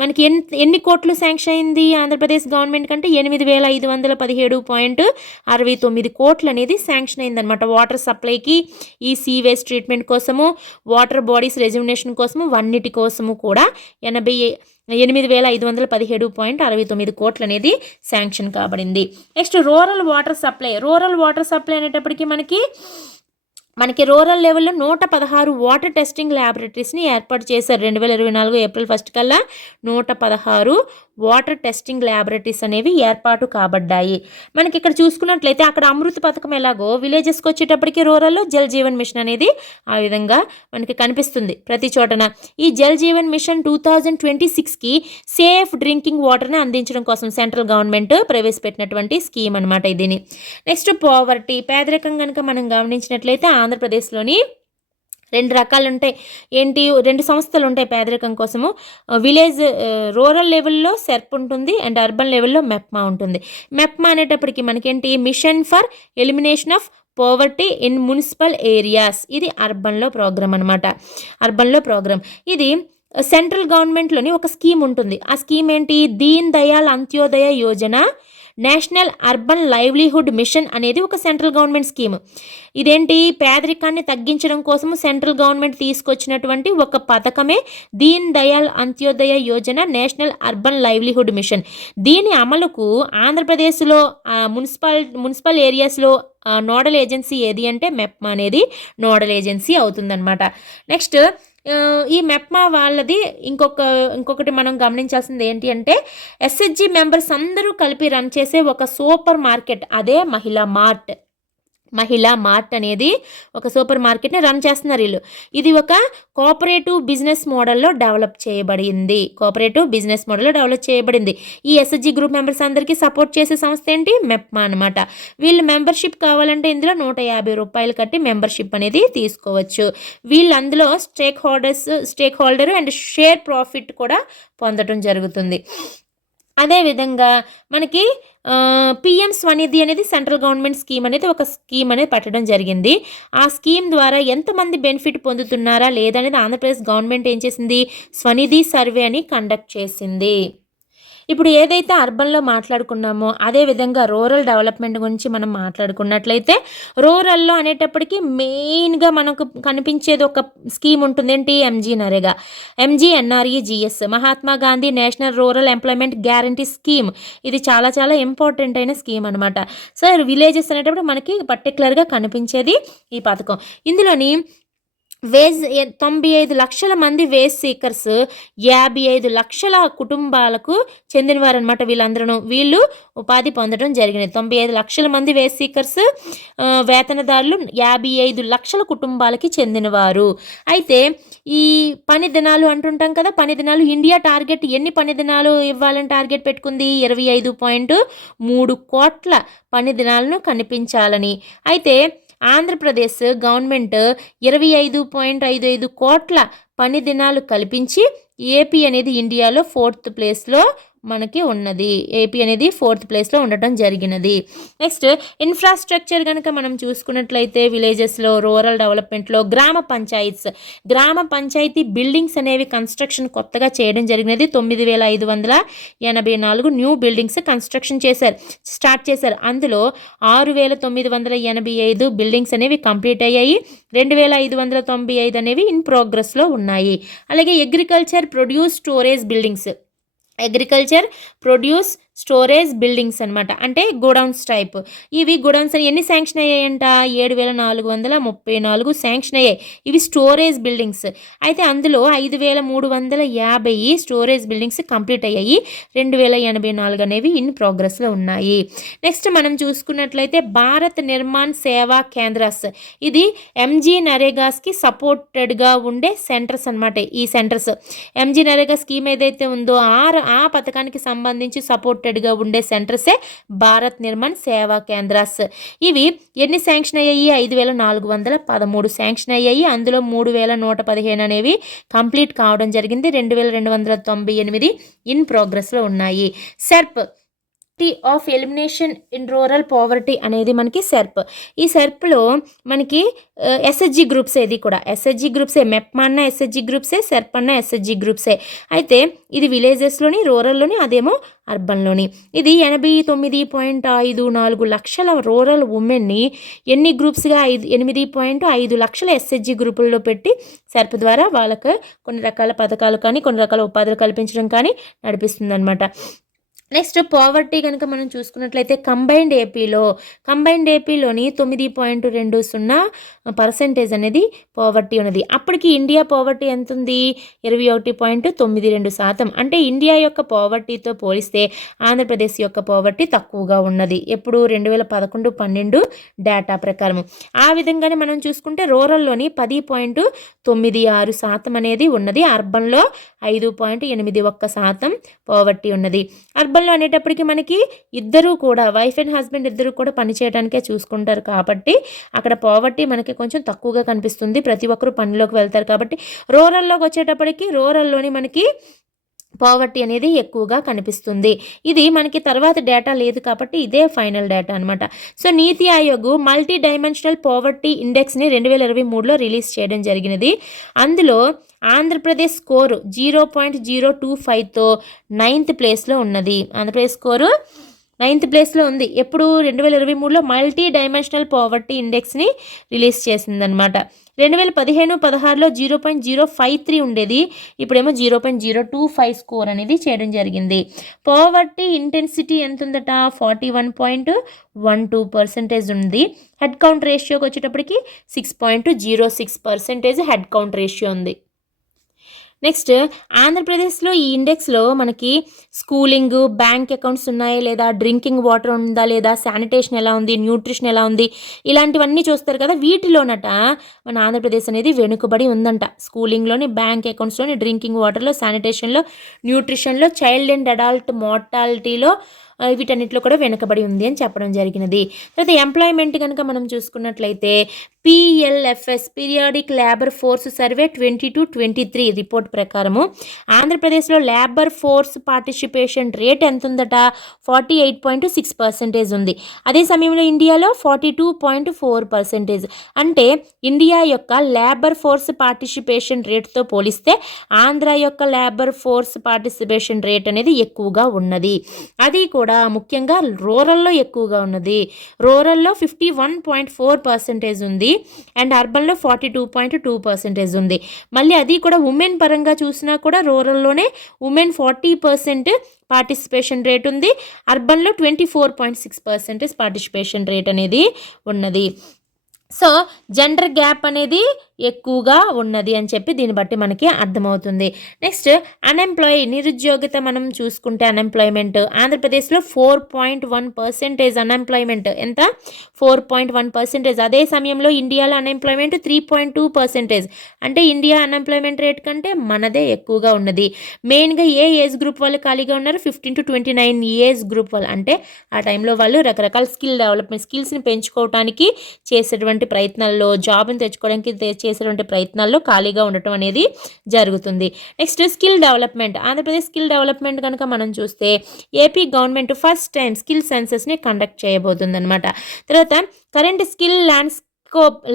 మనకి ఎన్ని కోట్లు శాంక్షన్ అయింది ఆంధ్రప్రదేశ్ గవర్నమెంట్ కంటే, 8,517.69 కోట్లు అనేది శాంక్షన్ అయిందనమాట. వాటర్ సప్లైకి, ఈ సీవేజ్ ట్రీట్మెంట్ కోసము, వాటర్ బాడీస్ రెజ్యుమినేషన్ కోసము, వన్నిటి కోసము కూడా 8,517.69 కోట్లు అనేది శాంక్షన్ కాబడింది. నెక్స్ట్ రూరల్ వాటర్ సప్లై అనేటప్పటికీ మనకి రూరల్ లెవెల్లో 116 వాటర్ టెస్టింగ్ ల్యాబొరేటరీస్ని ఏర్పాటు చేశారు. 2024 ఏప్రిల్ 1 కల్లా 116 వాటర్ టెస్టింగ్ ల్యాబొరేటరీస్ అనేవి ఏర్పాటు కాబడ్డాయి. మనకి ఇక్కడ చూసుకున్నట్లయితే అక్కడ అమృత్ పథకం ఎలాగో విలేజెస్కి వచ్చేటప్పటికి రూరల్లో జల్ జీవన్ మిషన్ అనేది ఆ విధంగా మనకి కనిపిస్తుంది ప్రతి చోటన. ఈ జల్ జీవన్ మిషన్ 2026కి సేఫ్ డ్రింకింగ్ వాటర్ని అందించడం కోసం సెంట్రల్ గవర్నమెంట్ ప్రవేశపెట్టినటువంటి స్కీమ్ అనమాట ఇదిని. నెక్స్ట్ పావర్టీ, పేదరికం కనుక మనం గమనించినట్లయితే ఆంధ్రప్రదేశ్లోని 2 రకాలు ఉంటాయి. ఏంటి, 2 సంస్థలు ఉంటాయి పేదరికం కోసము. రూరల్ లెవెల్లో సెర్ప్ ఉంటుంది అండ్ అర్బన్ లెవెల్లో మెప్మా ఉంటుంది. మెప్మా అనేటప్పటికి మనకేంటి, mission for elimination of poverty in municipal areas. ఇది అర్బన్లో ప్రోగ్రామ్ అనమాట. అర్బన్లో ప్రోగ్రామ్ ఇది సెంట్రల్ గవర్నమెంట్లోని ఒక స్కీమ్ ఉంటుంది. ఆ స్కీమ్ ఏంటి, Deen Dayal Antyodaya Yojana national urban livelihood machine అనేది ఒక సెంట్రల్ గవర్నమెంట్ స్కీమ్. ఇదేంటి, పేదరికాన్ని తగ్గించడం కోసం సెంట్రల్ గవర్నమెంట్ తీసుకొచ్చినటువంటి ఒక పథకమే Deen Dayal Antyodaya Yojana national urban livelihood machine. దీని అమలుకు ఆంధ్రప్రదేశ్లో మున్సిపల్ ఏరియాస్లో నోడల్ ఏజెన్సీ ఏది అంటే మెప్మా అనేది నోడల్ ఏజెన్సీ అవుతుందన్నమాట. నెక్స్ట్ ఈ మెప్మా వాళ్ళది ఇంకొకటి మనం గమనించాల్సింది ఏంటి అంటే, ఎస్హెచ్జి మెంబర్స్ అందరూ కలిపి రన్ చేసే ఒక సూపర్ మార్కెట్, అదే మహిళా మార్ట్ అనేది ఒక సూపర్ మార్కెట్ని రన్ చేస్తున్నారు వీళ్ళు. ఇది ఒక కోఆపరేటివ్ బిజినెస్ మోడల్లో డెవలప్ చేయబడింది. ఈ ఎస్హెచ్జి గ్రూప్ మెంబర్స్ అందరికీ సపోర్ట్ చేసే సంస్థ ఏంటి, మెప్మా అనమాట. వీళ్ళు మెంబర్షిప్ కావాలంటే ఇందులో 150 రూపాయలు కట్టి మెంబర్షిప్ అనేది తీసుకోవచ్చు. వీళ్ళు అందులో stake holder and share profit కూడా పొందడం జరుగుతుంది. అదేవిధంగా మనకి పిఎం స్వనిధి అనేది సెంట్రల్ గవర్నమెంట్ స్కీమ్ అనేది ఒక స్కీమ్ అనేది పెట్టడం జరిగింది. ఆ స్కీమ్ ద్వారా ఎంతమంది బెనిఫిట్ పొందుతున్నారా లేదనేది ఆంధ్రప్రదేశ్ గవర్నమెంట్ ఏం చేసింది, స్వనిధి సర్వే అని కండక్ట్ చేసింది. ఇప్పుడు ఏదైతే అర్బన్లో మాట్లాడుకున్నామో అదే విధంగా రూరల్ డెవలప్మెంట్ గురించి మనం మాట్లాడుకున్నట్లయితే, రూరల్లో అనేటప్పటికీ మెయిన్గా మనకు కనిపించేది ఒక స్కీమ్ ఉంటుంది. ఏంటి, MGNREGS, Mahatma Gandhi national rural employment guarantee scheme. ఇది చాలా చాలా ఇంపార్టెంట్ అయిన స్కీమ్ అనమాట. సో విలేజెస్ అనేటప్పుడు మనకి పర్టికులర్గా కనిపించేది ఈ పథకం. ఇందులోని 95 లక్షల మంది వేజ్ సీకర్స్, 55 లక్షల కుటుంబాలకు చెందినవారు అనమాట. వీళ్ళు ఉపాధి పొందడం జరిగినది. 95 లక్షల మంది వేజ్ సీకర్స్, వేతనదారులు 55 లక్షల కుటుంబాలకి చెందినవారు. అయితే ఈ పని దినాలు అంటుంటాం కదా, పని దినాలు ఇండియా టార్గెట్ ఎన్ని పని దినాలు ఇవ్వాలని టార్గెట్ పెట్టుకుంది, 25.3 కోట్ల పని దినాలను కనిపించాలని. అయితే ఆంధ్రప్రదేశ్ గవర్నమెంట్ 25.55 కోట్ల పని దినాలు కల్పించి ఏపీ అనేది ఇండియాలో 4th ప్లేస్లో మనకి ఉన్నది. ఏపీ అనేది 4th ప్లేస్లో ఉండటం జరిగినది. నెక్స్ట్ ఇన్ఫ్రాస్ట్రక్చర్ కనుక మనం చూసుకున్నట్లయితే విలేజెస్లో రూరల్ డెవలప్మెంట్లో గ్రామ పంచాయతీ బిల్డింగ్స్ అనేవి కన్స్ట్రక్షన్ కొత్తగా చేయడం జరిగినది. 9,584 న్యూ బిల్డింగ్స్ స్టార్ట్ చేశారు. అందులో 6,985 బిల్డింగ్స్ అనేవి కంప్లీట్ అయ్యాయి. 2,595 అనేవి ఇన్ ప్రోగ్రెస్లో ఉన్నాయి. అలాగే అగ్రికల్చర్ ప్రొడ్యూస్ స్టోరేజ్ బిల్డింగ్స్ అనమాట, అంటే గోడౌన్స్ టైప్. ఇవి గోడౌన్స్ ఎన్ని శాంక్షన్ అయ్యాయంట, 7,434 శాంక్షన్ అయ్యాయి. ఇవి స్టోరేజ్ బిల్డింగ్స్. అయితే అందులో 5,350 స్టోరేజ్ బిల్డింగ్స్ కంప్లీట్ అయ్యాయి. 2,084 అనేవి ఇన్ ప్రోగ్రెస్లో ఉన్నాయి. నెక్స్ట్ మనం చూసుకున్నట్లయితే భారత్ నిర్మాణ్ సేవా కేంద్రాస్, ఇది ఎంజీ నరేగాస్కి సపోర్టెడ్గా ఉండే సెంటర్స్ అనమాట. ఈ సెంటర్స్ ఎంజీ నరేగా స్కీమ్ ఏదైతే ఉందో ఆ పథకానికి సంబంధించి సపోర్టెడ్గా ఉండే సెంటర్సే భారత్ నిర్మాణ్ సేవా కేంద్రాస్. ఇవి ఎన్ని శాంక్షన్ అయ్యాయి, 5,413 శాంక్షన్ అయ్యాయి. అందులో 3,115 అనేవి కంప్లీట్ కావడం జరిగింది. 2,298 ఇన్ ప్రోగ్రెస్లో ఉన్నాయి. SERP of elimination in rural poverty అనేది మనకి సెర్ప్. ఈ సెర్ప్లో మనకి ఎస్హెచ్జి గ్రూప్సే, ఇది కూడా ఎస్హెచ్జి గ్రూప్సే. మెప్మా అన్న ఎస్హెచ్జి గ్రూప్సే, సెర్ప్ అన్న ఎస్హెచ్జి గ్రూప్సే. అయితే ఇది విలేజెస్లోని, రూరల్లోని, అదేమో అర్బన్లోని. ఇది 89.54 లక్షల రూరల్ ఉమెన్ని ఎన్ని గ్రూప్స్గా 8.5 లక్షల ఎస్హెచ్జి గ్రూపుల్లో పెట్టి సెర్ప్ ద్వారా వాళ్ళకు కొన్ని రకాల పథకాలు కానీ కొన్ని రకాల ఉపాధులు కల్పించడం కానీ నడిపిస్తుంది అనమాట. నెక్స్ట్ పావర్టీ కనుక మనం చూసుకున్నట్లయితే కంబైన్డ్ ఏపీలోని 9.20% అనేది పావర్టీ ఉన్నది. అప్పటికి ఇండియా పావర్టీ ఎంత ఉంది? 21.92%. అంటే ఇండియా యొక్క పావర్టీతో పోలిస్తే ఆంధ్రప్రదేశ్ యొక్క పావర్టీ తక్కువగా ఉన్నది. ఎప్పుడు 2011-12 డేటా ప్రకారం. ఆ విధంగానే మనం చూసుకుంటే రూరల్లోని 10.96% అనేది ఉన్నది. అర్బన్లో 5.81% పావర్టీ ఉన్నది. అర్బన్లో అనేటప్పటికి మనకి ఇద్దరు కూడా వైఫ్ అండ్ హస్బెండ్ ఇద్దరు కూడా పని చేయడానికే చూసుకుంటారు కాబట్టి అక్కడ పావర్టీ మనకి కొంచెం తక్కువగా కనిపిస్తుంది. ప్రతి ఒక్కరు పనిలోకి వెళ్తారు కాబట్టి. రూరల్లోకి వచ్చేటప్పటికి రూరల్లోని మనకి పావర్టీ అనేది ఎక్కువగా కనిపిస్తుంది. ఇది మనకి తర్వాత డేటా లేదు కాబట్టి ఇదే ఫైనల్ డేటా అనమాట. So NITI Aayog multi dimensional poverty ఇండెక్స్ని 2023లో రిలీజ్ చేయడం జరిగినది. అందులో ఆంధ్రప్రదేశ్ స్కోరు 0.025తో 9th ప్లేస్లో ఉన్నది. ఆంధ్రప్రదేశ్ స్కోరు 9th ప్లేస్లో ఉంది. ఎప్పుడు 2023లో మల్టీ డైమెన్షనల్ పావర్టీ ఇండెక్స్ని రిలీజ్ చేసిందనమాట. 2015-16లో 0.053 ఉండేది. ఇప్పుడేమో 0.025 స్కోర్ అనేది చేయడం జరిగింది. పావర్టీ ఇంటెన్సిటీ ఎంత ఉందట? 41.12% ఉంది. హెడ్ కౌంట్ రేషియోకి వచ్చేటప్పటికి 6.06% హెడ్ కౌంట్ రేషియో ఉంది. నెక్స్ట్ ఆంధ్రప్రదేశ్లో ఈ ఇండెక్స్లో మనకి స్కూలింగ్, బ్యాంక్ అకౌంట్స్ ఉన్నాయా లేదా, డ్రింకింగ్ వాటర్ ఉందా లేదా, శానిటేషన్ ఎలా ఉంది, న్యూట్రిషన్ ఎలా ఉంది, ఇలాంటివన్నీ చూస్తారు కదా. వీటిలోనట మన ఆంధ్రప్రదేశ్ అనేది వెనుకబడి ఉందంట. స్కూలింగ్లోని, బ్యాంక్ అకౌంట్స్లోని, డ్రింకింగ్ వాటర్లో, శానిటేషన్లో, న్యూట్రిషన్లో, చైల్డ్ అండ్ అడల్ట్ మార్టాలిటీలో వీటన్నిటిలో కూడా వెనుకబడి ఉంది అని చెప్పడం జరిగినది. తర్వాత ఎంప్లాయ్మెంట్ కనుక మనం చూసుకున్నట్లయితే PLFS periodic labour force survey 2022-23 report ప్రకారము ఆంధ్రప్రదేశ్లో లేబర్ ఫోర్స్ పార్టిసిపేషన్ రేట్ ఎంత ఉందట? 48.6% ఉంది. అదే సమయంలో ఇండియాలో 42.4%. అంటే ఇండియా యొక్క లేబర్ ఫోర్స్ పార్టిసిపేషన్ రేట్తో పోలిస్తే ఆంధ్ర యొక్క లేబర్ ఫోర్స్ పార్టిసిపేషన్ రేట్ అనేది ఎక్కువగా ఉన్నది. అది కూడా ముఖ్యంగా రూరల్లో ఎక్కువగా ఉన్నది. రూరల్లో 51.4% ఉంది అండ్ అర్బన్లో 42.2% ఉంది. మళ్ళీ అది కూడా ఉమెన్ పరంగా చూసినా కూడా రూరల్లోనే ఉమెన్ 40% పార్టిసిపేషన్ రేట్ ఉంది. అర్బన్లో 24.6% పార్టిసిపేషన్ రేట్ అనేది ఉన్నది. సో జెండర్ గ్యాప్ అనేది ఎక్కువగా ఉన్నది అని చెప్పి దీన్ని బట్టి మనకి అర్థమవుతుంది. నెక్స్ట్ నిరుద్యోగిత మనం చూసుకుంటే అన్ఎంప్లాయ్మెంట్ ఆంధ్రప్రదేశ్లో 4.1% అన్ఎంప్లాయ్మెంట్. ఎంత? 4.1%. అదే సమయంలో ఇండియాలో అన్ఎంప్లాయ్మెంట్ 3.2%. అంటే ఇండియా అన్ఎంప్లాయ్మెంట్ రేట్ కంటే మనదే ఎక్కువగా ఉన్నది. మెయిన్గా ఏ ఏజ్ గ్రూప్ వాళ్ళు ఖాళీగా ఉన్నారు? 15 to 29 ఏజ్ గ్రూప్ వాళ్ళు. అంటే ఆ టైంలో వాళ్ళు రకరకాల స్కిల్స్ని పెంచుకోవడానికి చేసేటువంటి ప్రయత్నాల్లో, జాబ్ని తెచ్చుకోవడానికి చేసేటువంటి ప్రయత్నాల్లో ఖాళీగా ఉండటం అనేది జరుగుతుంది. Next skill development. Andhra Pradesh skill development కనుక మనం చూస్తే AP government first time skill సెన్సెస్ని కండక్ట్ చేయబోతుంది అనమాట. తర్వాత current skill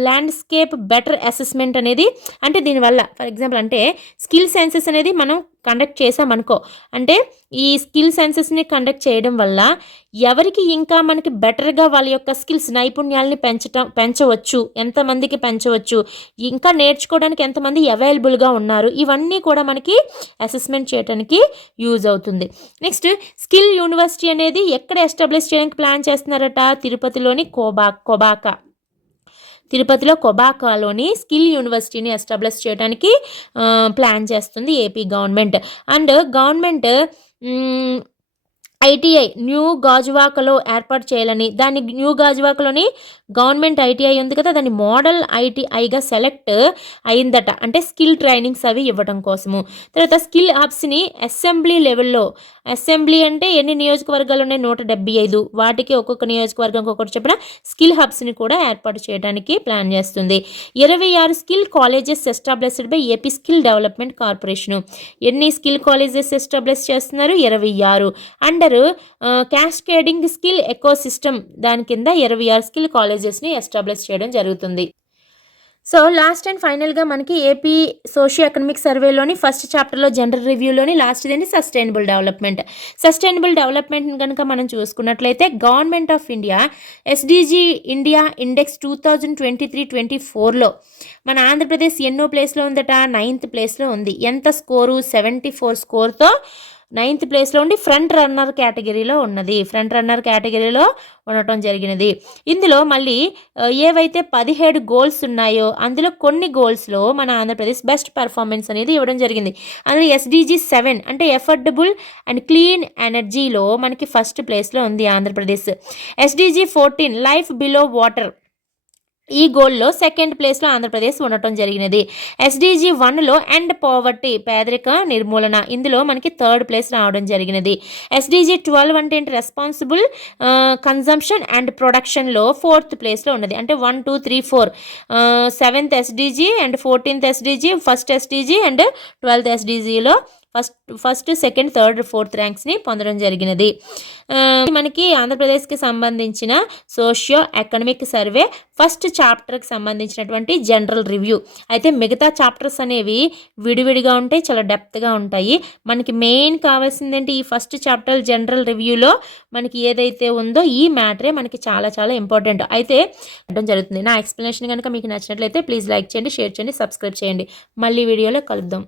landscape better assessment అనేది, అంటే దీనివల్ల ఫర్ ఎగ్జాంపుల్ అంటే స్కిల్ సెన్సెస్ అనేది మనం కండక్ట్ చేసామనుకో, అంటే ఈ స్కిల్ సెన్సెస్ని కండక్ట్ చేయడం వల్ల ఎవరికి ఇంకా మనకి బెటర్గా వాళ్ళ యొక్క స్కిల్స్ నైపుణ్యాలని పెంచవచ్చు, ఎంతమందికి పెంచవచ్చు, ఇంకా నేర్చుకోవడానికి ఎంతమంది అవైలబుల్గా ఉన్నారు, ఇవన్నీ కూడా మనకి అసెస్మెంట్ చేయడానికి యూజ్ అవుతుంది. నెక్స్ట్ స్కిల్ యూనివర్సిటీ అనేది ఎక్కడ ఎస్టాబ్లిష్ చేయడానికి ప్లాన్ చేస్తున్నారట? తిరుపతిలో కొబాకాలోని స్కిల్ యూనివర్సిటీని ఎస్టాబ్లిష్ చేయడానికి ప్లాన్ చేస్తుంది AP government. And government ITI new గాజువాకలో ఏర్పాటు చేయాలని, దాన్ని న్యూ గాజువాకలోని గవర్నమెంట్ ఐటీఐ ఉంది కదా, దాన్ని మోడల్ ఐటీఐగా సెలెక్ట్ అయిందట. అంటే స్కిల్ ట్రైనింగ్స్ అవి ఇవ్వడం కోసము. తర్వాత స్కిల్ హబ్స్ని అసెంబ్లీ లెవెల్లో, అసెంబ్లీ అంటే ఎన్ని నియోజకవర్గాలు ఉన్నాయి? 175. వాటికి ఒక్కొక్క నియోజకవర్గంకి ఒక్కొక్కటి చెప్పిన స్కిల్ హబ్స్ని కూడా ఏర్పాటు చేయడానికి ప్లాన్ చేస్తుంది. 26 skill colleges established by AP skill development corporation. ఎన్ని స్కిల్ కాలేజెస్ ఎస్టాబ్లిష్ చేస్తున్నారు? 26. Under cascading skill eco system దాని కింద 26 స్కిల్ కాలేజెస్ని ఎస్టాబ్లిష్ చేయడం జరుగుతుంది. సో లాస్ట్ అండ్ ఫైనల్గా మనకి ఏపీ సోషియో ఎకనామిక్ సర్వేలోని ఫస్ట్ చాప్టర్లో జెండర్ రివ్యూలోని లాస్ట్ ఏంటి? సస్టైనబుల్ డెవలప్మెంట్ కనుక మనం చూసుకున్నట్లయితే government of India SDG India index 2023-24లో మన ఆంధ్రప్రదేశ్ ఎన్నో ప్లేస్లో ఉందట? 9th ప్లేస్లో ఉంది. ఎంత స్కోరు? 74 స్కోర్తో 9th ప్లేస్లో ఉండి ఫ్రంట్ రన్నర్ కేటగిరీలో ఉన్నది. ఫ్రంట్ రన్నర్ కేటగిరీలో ఉండటం జరిగినది. ఇందులో మళ్ళీ ఏవైతే 17 గోల్స్ ఉన్నాయో అందులో కొన్ని గోల్స్లో మన ఆంధ్రప్రదేశ్ బెస్ట్ పర్ఫార్మెన్స్ అనేది ఇవ్వడం జరిగింది. అందులో SDG 7 అంటే ఎఫర్డబుల్ అండ్ క్లీన్ ఎనర్జీలో మనకి ఫస్ట్ ప్లేస్లో ఉంది Andhra Pradesh. SDG 14 life below water, ఈ గోల్లో సెకండ్ ప్లేస్లో ఆంధ్రప్రదేశ్ ఉండటం జరిగినది. SDG 1లో ఎండ్ పావర్టీ, పేదరిక నిర్మూలన, ఇందులో మనకి థర్డ్ ప్లేస్ రావడం జరిగినది. SDG 12 అంటే ఏంటి, రెస్పాన్సిబుల్ కన్జంప్షన్ అండ్ ప్రొడక్షన్లో ఫోర్త్ ప్లేస్లో ఉన్నది. అంటే 1, 2, 3, 4 7th SDG and 14th SDG, first SDG and 12th SDGలో ఫస్ట్ సెకండ్ థర్డ్ ఫోర్త్ ర్యాంక్స్ని పొందడం జరిగినది. మనకి ఆంధ్రప్రదేశ్కి సంబంధించిన సోషియో ఎకనామిక్ సర్వే ఫస్ట్ చాప్టర్కి సంబంధించినటువంటి జనరల్ రివ్యూ. అయితే మిగతా చాప్టర్స్ అనేవి విడివిడిగా ఉంటాయి, చాలా డెప్త్గా ఉంటాయి. మనకి మెయిన్ కావాల్సిందంటే ఈ ఫస్ట్ చాప్టర్ జనరల్ రివ్యూలో మనకి ఏదైతే ఉందో ఈ మ్యాటరే మనకి చాలా చాలా ఇంపార్టెంట్ అయితే జరుగుతుంది. నా ఎక్స్ప్లెనేషన్ కనుక మీకు నచ్చినట్లయితే ప్లీజ్ లైక్ చేయండి, షేర్ చేయండి, సబ్స్క్రైబ్ చేయండి. మళ్ళీ వీడియోలో కలుద్దాం.